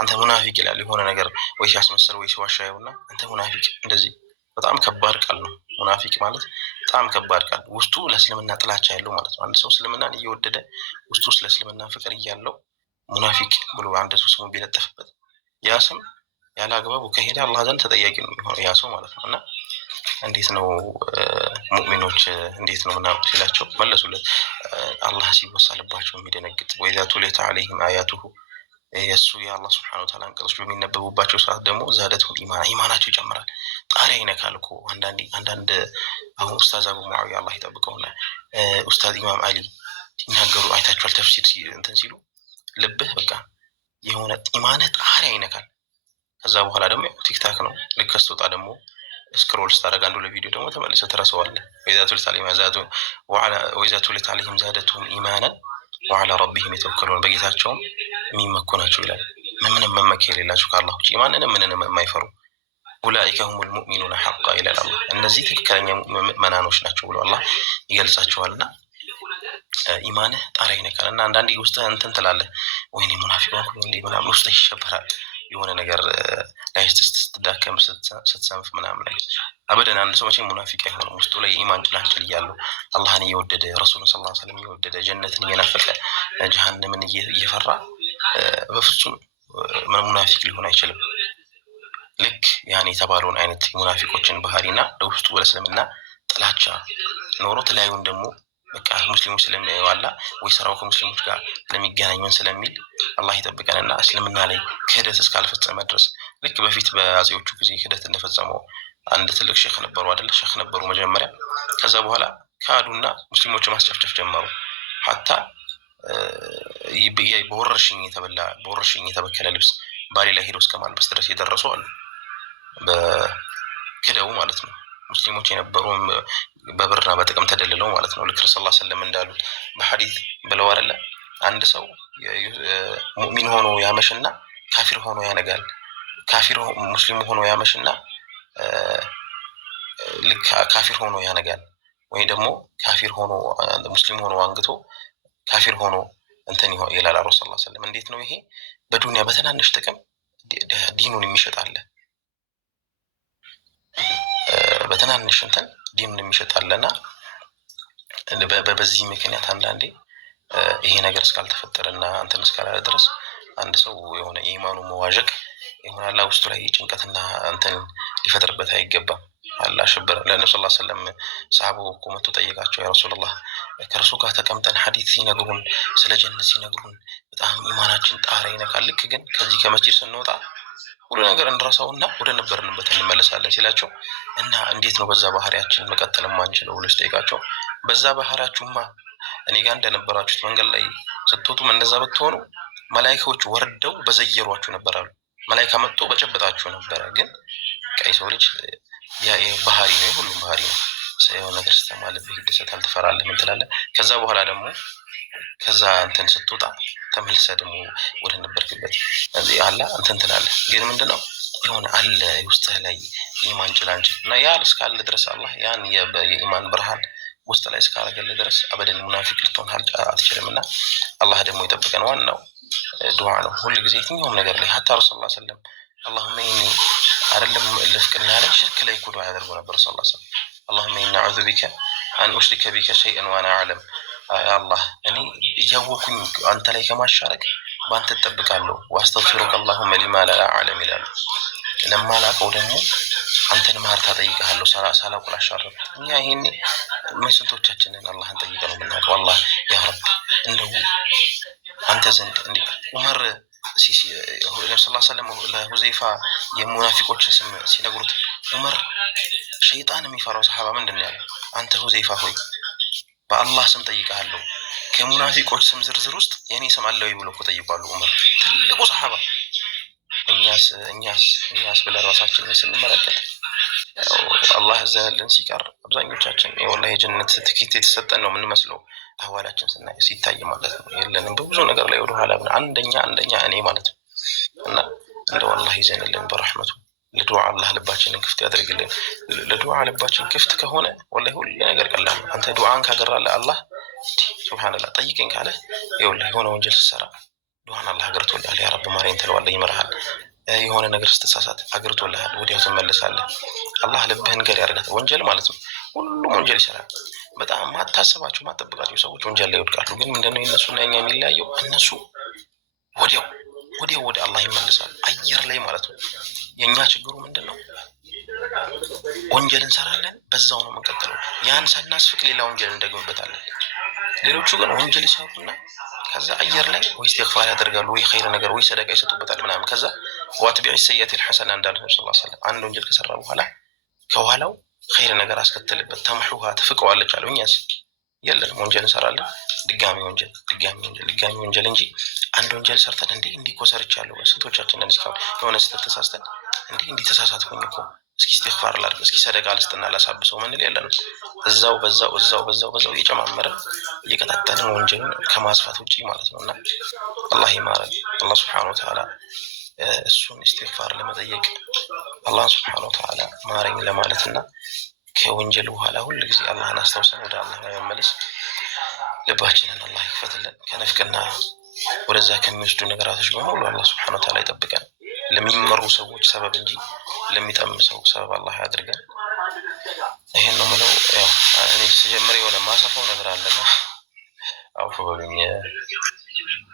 አንተ ሙናፊቅ ይላል የሆነ ነገር ወይ ሲያስመስል ወይ ሲዋሻየውና አንተ ሙናፊቅ እንደዚህ በጣም ከባድ ቃል ነው። ሙናፊቅ ማለት በጣም ከባድ ቃል፣ ውስጡ ለእስልምና ጥላቻ ያለው ማለት ነው። አንድ ሰው እስልምናን እየወደደ ውስጡ ለእስልምና ፍቅር እያለው ሙናፊቅ ብሎ አንድ ሰው ስሙ ቢለጠፍበት ያ ስም ያለ አግባቡ ከሄደ አላህ ዘንድ ተጠያቂ ነው የሚሆነው ያ ሰው ማለት ነው። እና እንዴት ነው ሙእሚኖች እንዴት ነው ምናምን ሲላቸው መለሱለት፣ አላህ ሲወሳልባቸው የሚደነግጥ ወኢዛ ቱሊየት ዐለይሂም አያቱሁ የእሱ የአላህ ስብሐነሁ ወተዓላ አንቀጾች በሚነበቡባቸው ሰዓት ደግሞ ዛደቱል ኢማናቸው ይጨምራል። ጣሪያ ይነካል እኮ አንዳንድ አሁን ኡስታዝ አቡ ሙዓዊያ አላህ ይጠብቀውና ኡስታዝ ኢማም አሊ ሲናገሩ አይታችኋል። ተፍሲር እንትን ሲሉ ልብህ በቃ የሆነ ኢማንህ ጣሪያ ይነካል። ከዛ በኋላ ደግሞ ቲክታክ ነው። ልክ ስትወጣ ደግሞ ስክሮል ስታደርግ አንዱ ለቪዲዮ ደግሞ ተመልሰህ ትረሳዋለህ። ወኢዛ ቱሊት ዐለይሂም ዛደቱሁም ኢማናን ወዐላ ረቢሂም የተወከሉን በጌታቸውም የሚመኩ ናቸው ይላል። ምንም መመኪያ የሌላቸው ከአላህ ውጭ ማንንም ምንንም የማይፈሩ ኡላኢከ ሁሙል ሙእሚኑነ ሐቃ ይላል አላህ። እነዚህ ትክክለኛ ምዕመናኖች ናቸው ብሎ አላህ ይገልጻቸዋልና ኢማንህ ጣሪያ ይነካል። እና አንዳንዴ ውስጥህ እንትን ትላለህ፣ ወይኔ ሙናፊቅ ሆንኩ እንዴ ምናምን ውስጥህ ይሸበራል። የሆነ ነገር ላይ ስትዳከም ስትሰንፍ ምናምን ላይ አበደን አንድ ሰው መቼም ሙናፊቅ አይሆንም። ውስጡ ላይ ኢማን ጭላንጭል እያለው አላህን እየወደደ ረሱልን ሰለላሁ ዐለይሂ ወሰለም እየወደደ ጀነትን እየናፈቀ ጀሃነምን እየፈራ በፍጹም ሙናፊቅ ሊሆን አይችልም። ልክ ያን የተባለውን አይነት ሙናፊቆችን ባህሪና ለውስጡ ለእስልምና ጥላቻ ኖሮ ተለያዩን ደግሞ በቃ ሙስሊሞች ስለሚዋላ ወይ ስራው ከሙስሊሞች ጋር ስለሚገናኙን ስለሚል አላህ ይጠብቀንና እስልምና ላይ ክህደት እስካልፈጸመ ድረስ ልክ በፊት በአጼዎቹ ጊዜ ክህደት እንደፈጸመው አንድ ትልቅ ሼክ ነበሩ አይደል? ሼክ ነበሩ መጀመሪያ። ከዛ በኋላ ካዱና ሙስሊሞች ማስጨፍጨፍ ጀመሩ። ሀታ በወረርሽኝ የተበከለ ልብስ ባሌ ላይ ሄዶ እስከ ማልበስ ድረስ የደረሱ አሉ። በክደው ማለት ነው። ሙስሊሞች የነበሩ በብርና በጥቅም ተደልለው ማለት ነው። ልክ ረሱል ሰለላሁ ዐለይሂ ወሰለም እንዳሉት በሐዲስ ብለው አይደለ? አንድ ሰው ሙእሚን ሆኖ ያመሽና ካፊር ሆኖ ያነጋል። ካፊር ሙስሊም ሆኖ ያመሽና ልክ ካፊር ሆኖ ያነጋል። ወይ ደግሞ ካፊር ሆኖ ሙስሊም ሆኖ አንግቶ ካፊር ሆኖ እንትን ይላል ረሱል ሰለላሁ ዐለይሂ ወሰለም። እንዴት ነው ይሄ? በዱንያ በትናንሽ ጥቅም ዲኑን የሚሸጣለ በትናንሽ እንትን ዲኑን የሚሸጣለና በዚህ ምክንያት አንዳንዴ ይሄ ነገር እስካልተፈጠረና እንትን እስካላለ ድረስ አንድ ሰው የሆነ የኢማኑ መዋዠቅ ይሆናል ውስጡ ላይ ጭንቀትና እንትን ሊፈጥርበት አይገባም። አላህ ሽብር ለነብዩ ሰለላሁ ዐለይሂ ወሰለም ሰሃባው እኮ መጥቶ ጠየቃቸው፣ ያ ረሱላህ ከእርሱ ጋር ተቀምጠን ሐዲስ ሲነግሩን ስለ ጀነት ሲነግሩን በጣም ኢማናችን ጣራ ይነካል። ልክ ግን ከዚህ ከመስጂድ ስንወጣ ሁሉ ነገር እንረሳውና ወደ ነበርንበት እንመለሳለን ሲላቸው እና እንዴት ነው በዛ ባህሪያችን መቀጠል ማንችለው ብሎ ሲጠይቃቸው በዛ ባህሪያችሁማ እኔ ጋር እንደነበራችሁት መንገድ ላይ ስትወጡም እንደዛ ብትሆኑ መላእክቶች ወርደው በዘየሯችሁ ነበር አሉ። መላእክት መጥቶ በጨበጣችሁ ነበር። ግን ቀይ ሰው ልጅ ያ ባህሪ ነው፣ ሁሉም ባህሪ ነው። ሰው ነገር ስተማልብህ ይደሰታል፣ ትፈራለህ፣ ምን ትላለህ። ከዛ በኋላ ደግሞ ከዛ እንትን ስትወጣ ተመልሰ ደግሞ ወደ ነበርክበት እዚህ አላ እንትን ትላለህ። ግን ምንድነው የሆነ አለ ውስጥህ ላይ ኢማን ጭላንጭል እና ያ እስካለ ድረስ አላህ ያን የኢማን ብርሃን ውስጥ ላይ እስካረገለ ድረስ አበደን ሙናፊቅ ልትሆን አትችልምና አላህ ደግሞ ይጠብቀን። ዋናው ዱዓ ነው ሁሉ ጊዜ የትኛውም ነገር ላይ ሀታ ረሱል ሰለላሁ ዐለይሂ ወሰለም اللهم إني አይደለም ልፍቅና ላይ ሽርክ ላይ ኩዱ ያደርጉ ነበር ሰለላሁ ዐለይሂ ወሰለም። اللهم إني أعوذ بك أن أشرك بك شيئا وأنا أعلم አላህ እኔ እያወኩኝ አንተ ላይ ከማሻረክ በአንተ እጠብቃለሁ። ዋስተግፊሩከ اللهم لما لا أعلم ይላሉ። ለማላውቀው ደግሞ አንተን ማርታ ጠይቃለሁ ሳላውቅ አሻረኩ። እኛ ይሄኔ መስንቶቻችንን አላህን ጠይቀን ነው የምናውቀው። አላህ ያ ረብ እንደው አንተ ዘንድ እንዴ ዑመር ነብዩ ሰለላሁ ዐለይሂ ወሰለም ለሁዘይፋ የሙናፊቆች ስም ሲነግሩት ዑመር ሸይጣን የሚፈራው ሰሃባ ምንድነው ያለው? አንተ ሁዘይፋ ሆይ በአላህ ስም ጠይቃለሁ ከሙናፊቆች ስም ዝርዝር ውስጥ የኔ ስም አለ ወይ ብሎ ጠይቋል ዑመር፣ ትልቁ ሰሃባ። እኛስ ብለን ራሳችንን ስንመለከት አላህ ያዘነልን ሲቀር አብዛኞቻችን የወላሂ የጀነት ትኬት የተሰጠን ነው የምንመስለው። አህዋላችን ስናይ ሲታይ ማለት ነው የለንም በብዙ ነገር ላይ ወደ ኋላ አንደኛ እኔ ማለት ነው። እና እንደው አላህ ይዘንልን በረህመቱ። ለዱዓ አላህ ልባችንን ክፍት ያድርግልን። ለዱዓ ልባችን ክፍት ከሆነ ወላሂ ሁሉ ነገር ቀላል ነው። አንተ ዱዓን ካገራለህ አላህ ሱብሃንአላህ ጠይቀኝ ካለ ይኸውልህ የሆነ ወንጀል ስትሰራ ዱዓን አላህ አገርቶልሃል፣ ያ ረብ ማረኝ ትለዋለህ፣ ይመርሃል። የሆነ ነገር ስትሳሳት አገርቶልሃል፣ ወዲያው ትመለሳለህ። አላህ ልብህን ገር ያደርጋል። ወንጀል ማለት ነው ሁሉም ወንጀል ይሰራል። በጣም ማታሰባቸው ማጠብቃቸው ሰዎች ወንጀል ላይ ይወድቃሉ። ግን ምንድነው የነሱና የኛ የሚለያየው? እነሱ ወዲያው ወደ አላህ ይመለሳሉ፣ አየር ላይ ማለት ነው። የኛ ችግሩ ምንድነው? ወንጀል እንሰራለን፣ በዛው ነው የምንቀጥለው። ያን ሳናስፍቅ ሌላ ወንጀል እንደግምበታለን። ሌሎቹ ግን ወንጀል ይሰሩና ከዛ አየር ላይ ወይ ኢስቲግፋር ያደርጋሉ ወይ ኸይር ነገር ወይ ሰደቃ ይሰጡበታል ምናምን። ከዛ ወአትቢዕ ሰይአቲል ሐሰና እንዳሉ ነብዩ ሰለላሁ ዐለይሂ ወሰለም አንድ ወንጀል ከሰራ በኋላ ከኋላው ኸይር ነገር አስከትልበት ተምሑሃ ትፍቀዋለች አሉ። እኛስ የለንም፣ ወንጀል እንሰራለን፣ ድጋሚ ወንጀል እንጂ አንድ ወንጀል ሰርተን እንዲህ እኮ ሰርቻለሁ። ስንቶቻችንን እስካሁን የሆነ ስህተት ተሳስተን እንዲህ ተሳሳትኩኝ እኮ እስኪ ኢስቲግፋር ላድርግ እስኪ ሰደቃ ልስጥና ላሳብሰው ምንል የለንም። በዛው እየጨማመረን እየቀጣጠልን ወንጀልን ከማስፋት ውጪ ማለት ነው። እና አላህ ይማረን። አላህ ሱብሓነሁ ወተዓላ እሱን ኢስቲግፋር ለመጠየቅ አላህ ሱብሓነሁ ወተዓላ ማረኝ ለማለትና ከወንጀል በኋላ ሁሉ ጊዜ አላህን አስታውሰን ወደ አላህ ለመመለስ ልባችንን አላህ ይክፈትልን። ከነፍቅና ወደዛ ከሚወስዱ ነገራቶች በሙሉ አላህ ሱብሓነሁ ወተዓላ ይጠብቀን። ለሚመሩ ሰዎች ሰበብ እንጂ ለሚጠም ሰው ሰበብ አላህ ያድርገን። ይሄን ነው የምለው። ያው እኔ ስጀምር የሆነ ማሰፋው ነገር አለና አውፉ በሉኝ።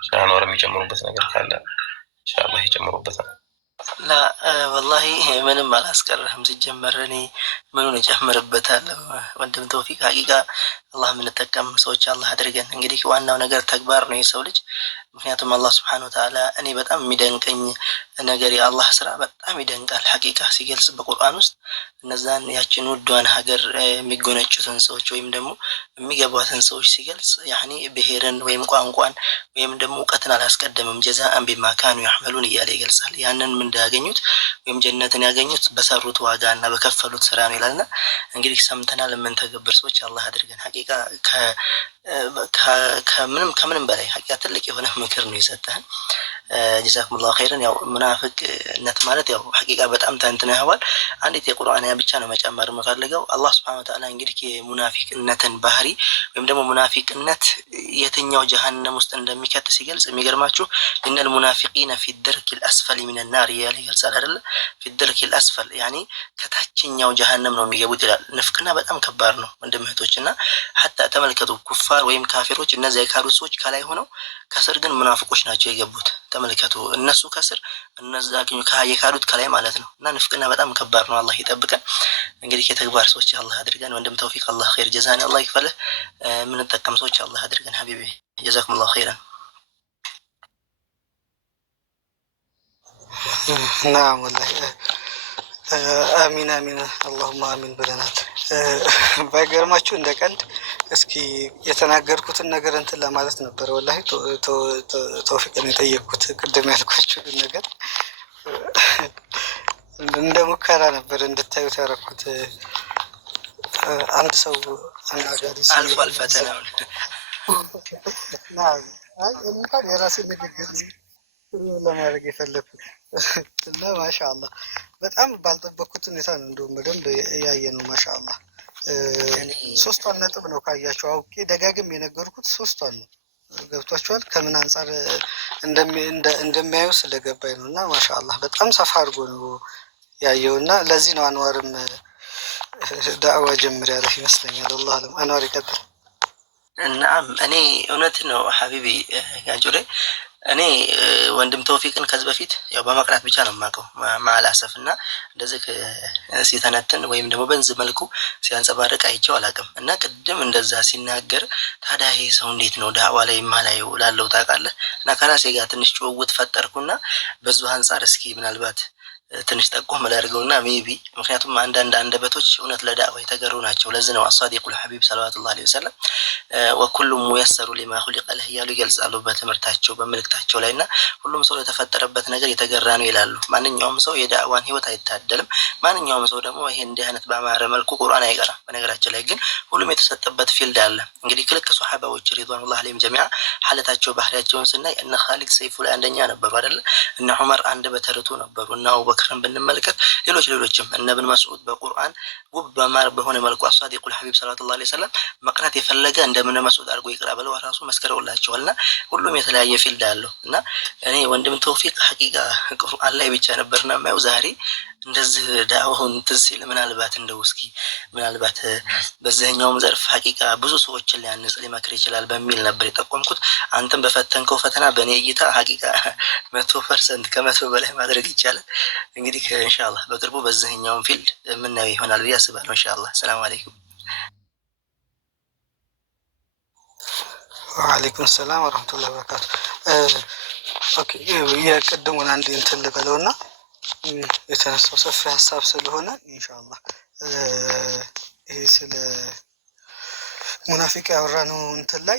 ሻኖር የሚጨምሩበት ነገር ካለ ኢንሻአላህ ይጨምሩበታል። ላ ወላሂ ምንም አላስቀረህም። ሲጀመር እኔ ምኑን እጨምርበታለሁ? ወንድም ተውፊቅ ሀቂቃ አላህ የምንጠቀም ሰዎች አላህ አድርገን። እንግዲህ ዋናው ነገር ተግባር ነው የሰው ልጅ። ምክንያቱም አላህ ስብሐነ ወተዓላ እኔ በጣም የሚደንቀኝ ነገር የአላህ ስራ በጣም ይደንቃል። ሀቂቃ ሲገልጽ በቁርአን ውስጥ እነዛን ያችን ውዷን ሀገር የሚጎነጩትን ሰዎች ወይም ደግሞ የሚገቧትን ሰዎች ሲገልጽ ያኔ ብሔርን ወይም ቋንቋን ወይም ደግሞ እውቀትን አላስቀደምም። ጀዛአን ቢማ ካኑ ያዕመሉን እያለ ይገልጻል። ያንን እንዳያገኙት ወይም ጀነትን ያገኙት በሰሩት ዋጋ እና በከፈሉት ስራ ነው ይላልና እንግዲህ ሰምተናል የምንተገብር ሰዎች አላህ አድርገን። ሀቂቃ ከምንም በላይ ሀቂቃ ትልቅ የሆነ ምክር ነው የሰጠህን። ጀዛኩሙላሁ ኸይረን። ያው ሙናፊቅነት ማለት ያው ሀቂቃ በጣም ተንትነዋል። አንዲት የቁርአን አያ ብቻ ነው መጨመር የምፈልገው። አላህ ሱብሓነሁ ወተዓላ እንግዲህ የሙናፊቅነትን ባህሪ ወይም ደግሞ ሙናፊቅነት የትኛው ጀሃነም ውስጥ እንደሚከት ሲገልጽ የሚገርማችሁ ኢነል ሙናፊቂነ ፊ ደርኪል አስፈሊ ሚነን ናር እያለ ይገልጻል አይደለ? ፊ ደርኪል አስፈል ያኒ ከታችኛው ጀሃነም ነው የሚገቡት ይላል። ንፍቅና በጣም ከባድ ነው ወንድም እህቶች። እና ሀታ ተመልከቱ ኩፋር ወይም ካፊሮች እነዚያ የካዱት ሰዎች ከላይ ሆነው ከስር ግን ሙናፊቆች ናቸው የገቡት። ተመልከቱ እነሱ ከስር እነዛ የካዱት ከላይ ማለት ነው። እና ንፍቅና በጣም ከባድ ነው። አላህ ይጠብቀን። እንግዲህ የተግባር ሰዎች አላህ አድርገን። ወንድም ተውፊቅ አላህ ኸይር ጀዛን አላህ ይክፈልህ። የምንጠቀም ሰዎች አላህ አድርገን። ሀቢቢ ጀዛኩሙላሁ ኸይረን። ናም ወላሂ አሚን አሚን አላሁማ አሚን ብለናል። ባይገርማችሁ እንደ ቀልድ እስኪ የተናገርኩትን ነገር እንትን ለማለት ነበር። ወላሂ ተውፊቅን የጠየቅኩት ቅድም ያልኳችሁን ነገር እንደ ሙከራ ነበር እንድታዩት ያደረኩት። አንድ ሰው አናጋሪ አልፏል ፈተናውን። እንኳን የራሴ ንግግር ለማድረግ የፈለግኩት እና ማሻአላህ በጣም ባልጠበቅኩት ሁኔታ ነው። እንደውም በደንብ ያየ ነው። ማሻአላህ ሶስቷን ነጥብ ነው ካያችሁ አውቄ ደጋግም የነገርኩት ሶስቷን ነው። ገብቷችኋል? ከምን አንጻር እንደሚያዩ ስለገባኝ ነው። እና ማሻአላህ በጣም ሰፋ አድርጎ ነው ያየው። እና ለዚህ ነው አንዋርም ዳዕዋ ጀምር ያለህ ይመስለኛል። አላህ አለም። አንዋር ይቀጥል። እናም እኔ እውነት ነው ሀቢቢ ያጁሬ እኔ ወንድም ተውፊቅን ከዚህ በፊት ያው በመቅራት ብቻ ነው የማውቀው ማላሰፍ እና እንደዚህ ሲተነትን ወይም ደግሞ በንዝ መልኩ ሲያንጸባርቅ አይቼው አላውቅም። እና ቅድም እንደዛ ሲናገር ታዲያ ይሄ ሰው እንዴት ነው ዳዕዋ ላይ ማላየው ላለው ታውቃለህ። እና ከራሴ ጋር ትንሽ ጭውውት ፈጠርኩና በዙ አንጻር እስኪ ምናልባት ትንሽ ጠቆም ላድርገውና ሜቢ ምክንያቱም አንዳንድ አንደበቶች እውነት ለዳዕዋ የተገሩ ናቸው። ለዚህ ነው አሳዲቁል ሐቢብ ሰለላሁ ዐለይሂ ወሰለም ወኩሉም ሙየሰሩ ሊማ ኹሊቀ ለህ እያሉ ይገልጻሉ በትምህርታቸው በመልእክታቸው ላይ። እና ሁሉም ሰው ለተፈጠረበት ነገር የተገራ ነው ይላሉ። ማንኛውም ሰው የዳዕዋን ህይወት አይታደልም። ማንኛውም ሰው ደግሞ ይሄ እንዲህ አይነት በአማረ መልኩ ቁርአን አይቀራም። በነገራችን ላይ ግን ሁሉም የተሰጠበት ፊልድ አለ። እንግዲህ ክልክ ሶሐባዎች ሪድዋኑላህ ዐለይሂም ጀሚዓ ሐለታቸው ባህሪያቸውን ስናይ እነ ኻሊድ ሰይፉ ላይ አንደኛ ነበሩ አይደል? እነ ዑመር አንድ በተርቱ ነበሩ። እና አቡበክርን ብንመለከት ሌሎችም እነ ኢብኑ መስዑድ በቁርአን ውብ በማር በሆነ መልኩ አሳዲቁል ሐቢብ ሰለላሁ ዐለይሂ ወሰለም መቅራት የፈለገ እንደ ኢብኑ መስዑድ አድርጎ ይቅራ ብለው ራሱ መስከረውላቸዋልና ሁሉም የተለያየ ፊልድ አለው። እና እኔ ወንድም ተውፊቅ ሐቂቃ ቁርአን ላይ ብቻ ነበርና ማየው ዛሬ እንደዚህ ዳዕዋውን ትዝ ሲል ምናልባት እንደው እስኪ ምናልባት በዚህኛውም ዘርፍ ሐቂቃ ብዙ ሰዎችን ሊያንጽ ሊመክር ይችላል በሚል ነበር የጠቆምኩት። አንተም በፈተንከው ፈተና በእኔ እይታ ሐቂቃ 100% ከመቶ በላይ ማድረግ ይቻላል። እንግዲህ ኢንሻአላህ በቅርቡ በዚህኛውም ፊልድ የምናየው ይሆናል ብዬ አስባለሁ። ኢንሻአላህ። ሰላም አለይኩም ወአለይኩም ሰላም ወረህመቱላሂ ወበረካቱ። ኦኬ የቅድሙን አንድ እንትን ልበለውና የተነሳው ሰፊ ሀሳብ ስለሆነ ኢንሻአላህ ይሄ ስለ ሙናፊቅ ያወራነው እንትን ላይ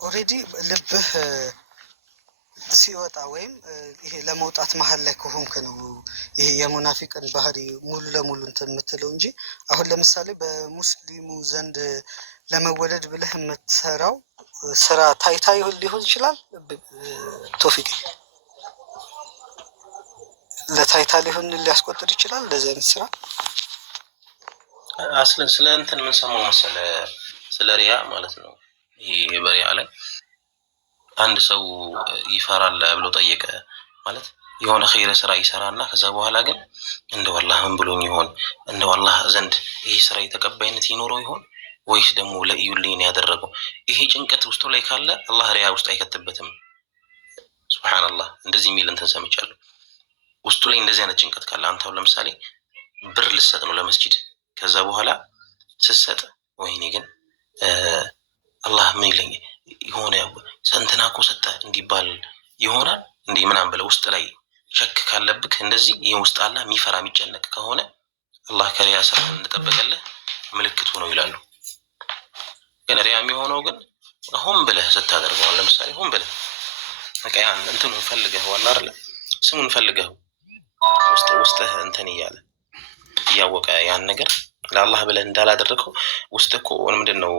ኦሬዲ ልብህ ሲወጣ ወይም ይሄ ለመውጣት መሀል ላይ ከሆንክ ነው ይሄ የሙናፊቅን ባህሪ ሙሉ ለሙሉ እንትን የምትለው እንጂ አሁን ለምሳሌ በሙስሊሙ ዘንድ ለመወለድ ብለህ የምትሰራው ስራ ታይታይ ሊሆን ይችላል። ቶፊቅ ለታይታ ሊሆን ሊያስቆጥር ይችላል እንደዚህ አይነት ስራ። አስለን ስለ እንትን ምን ሰማው መሰለ ስለ ሪያ ማለት ነው። ይሄ በሪያ ላይ አንድ ሰው ይፈራል ብሎ ጠየቀ ማለት የሆነ ኸይር ስራ ይሰራና ከዛ በኋላ ግን እንደው አላህ ምን ብሎኝ ይሆን እንደው አላህ ዘንድ ይሄ ስራ የተቀባይነት ይኖረው ይሆን ወይስ ደግሞ ለእዩልኝ ያደረገው ይሄ ጭንቀት ውስጡ ላይ ካለ አላህ ሪያ ውስጥ አይከተበትም። ሱብሃንአላህ እንደዚህ የሚል እንትን ሰምቻለሁ። ውስጡ ላይ እንደዚህ አይነት ጭንቀት ካለ አንተው ለምሳሌ ብር ልሰጥ ነው ለመስጂድ ከዛ በኋላ ስሰጥ ወይኔ ግን አላህ ምን ይለኝ የሆነ ሰንተና እኮ ሰጠ እንዲባል ይሆናል እንዲህ ምናምን ብለህ ውስጥ ላይ ሸክ ካለብክ እንደዚህ ይሄ ውስጥ አላህ የሚፈራ የሚጨነቅ ከሆነ አላህ ከሪያ ስራ እንደጠበቀልህ ምልክቱ ነው ይላሉ። ግን ሪያ የሚሆነው ግን ሆን ብለህ ስታደርገው ለምሳሌ ሆን ብለህ በቃ ያን እንትኑን ፈልገህ ዋላ አይደል ስሙን ፈልገህ ውስጥህ እንትን እያለ እያወቀ ያን ነገር ለአላህ ብለህ እንዳላደረከው ውስጥ እኮ ምንድነው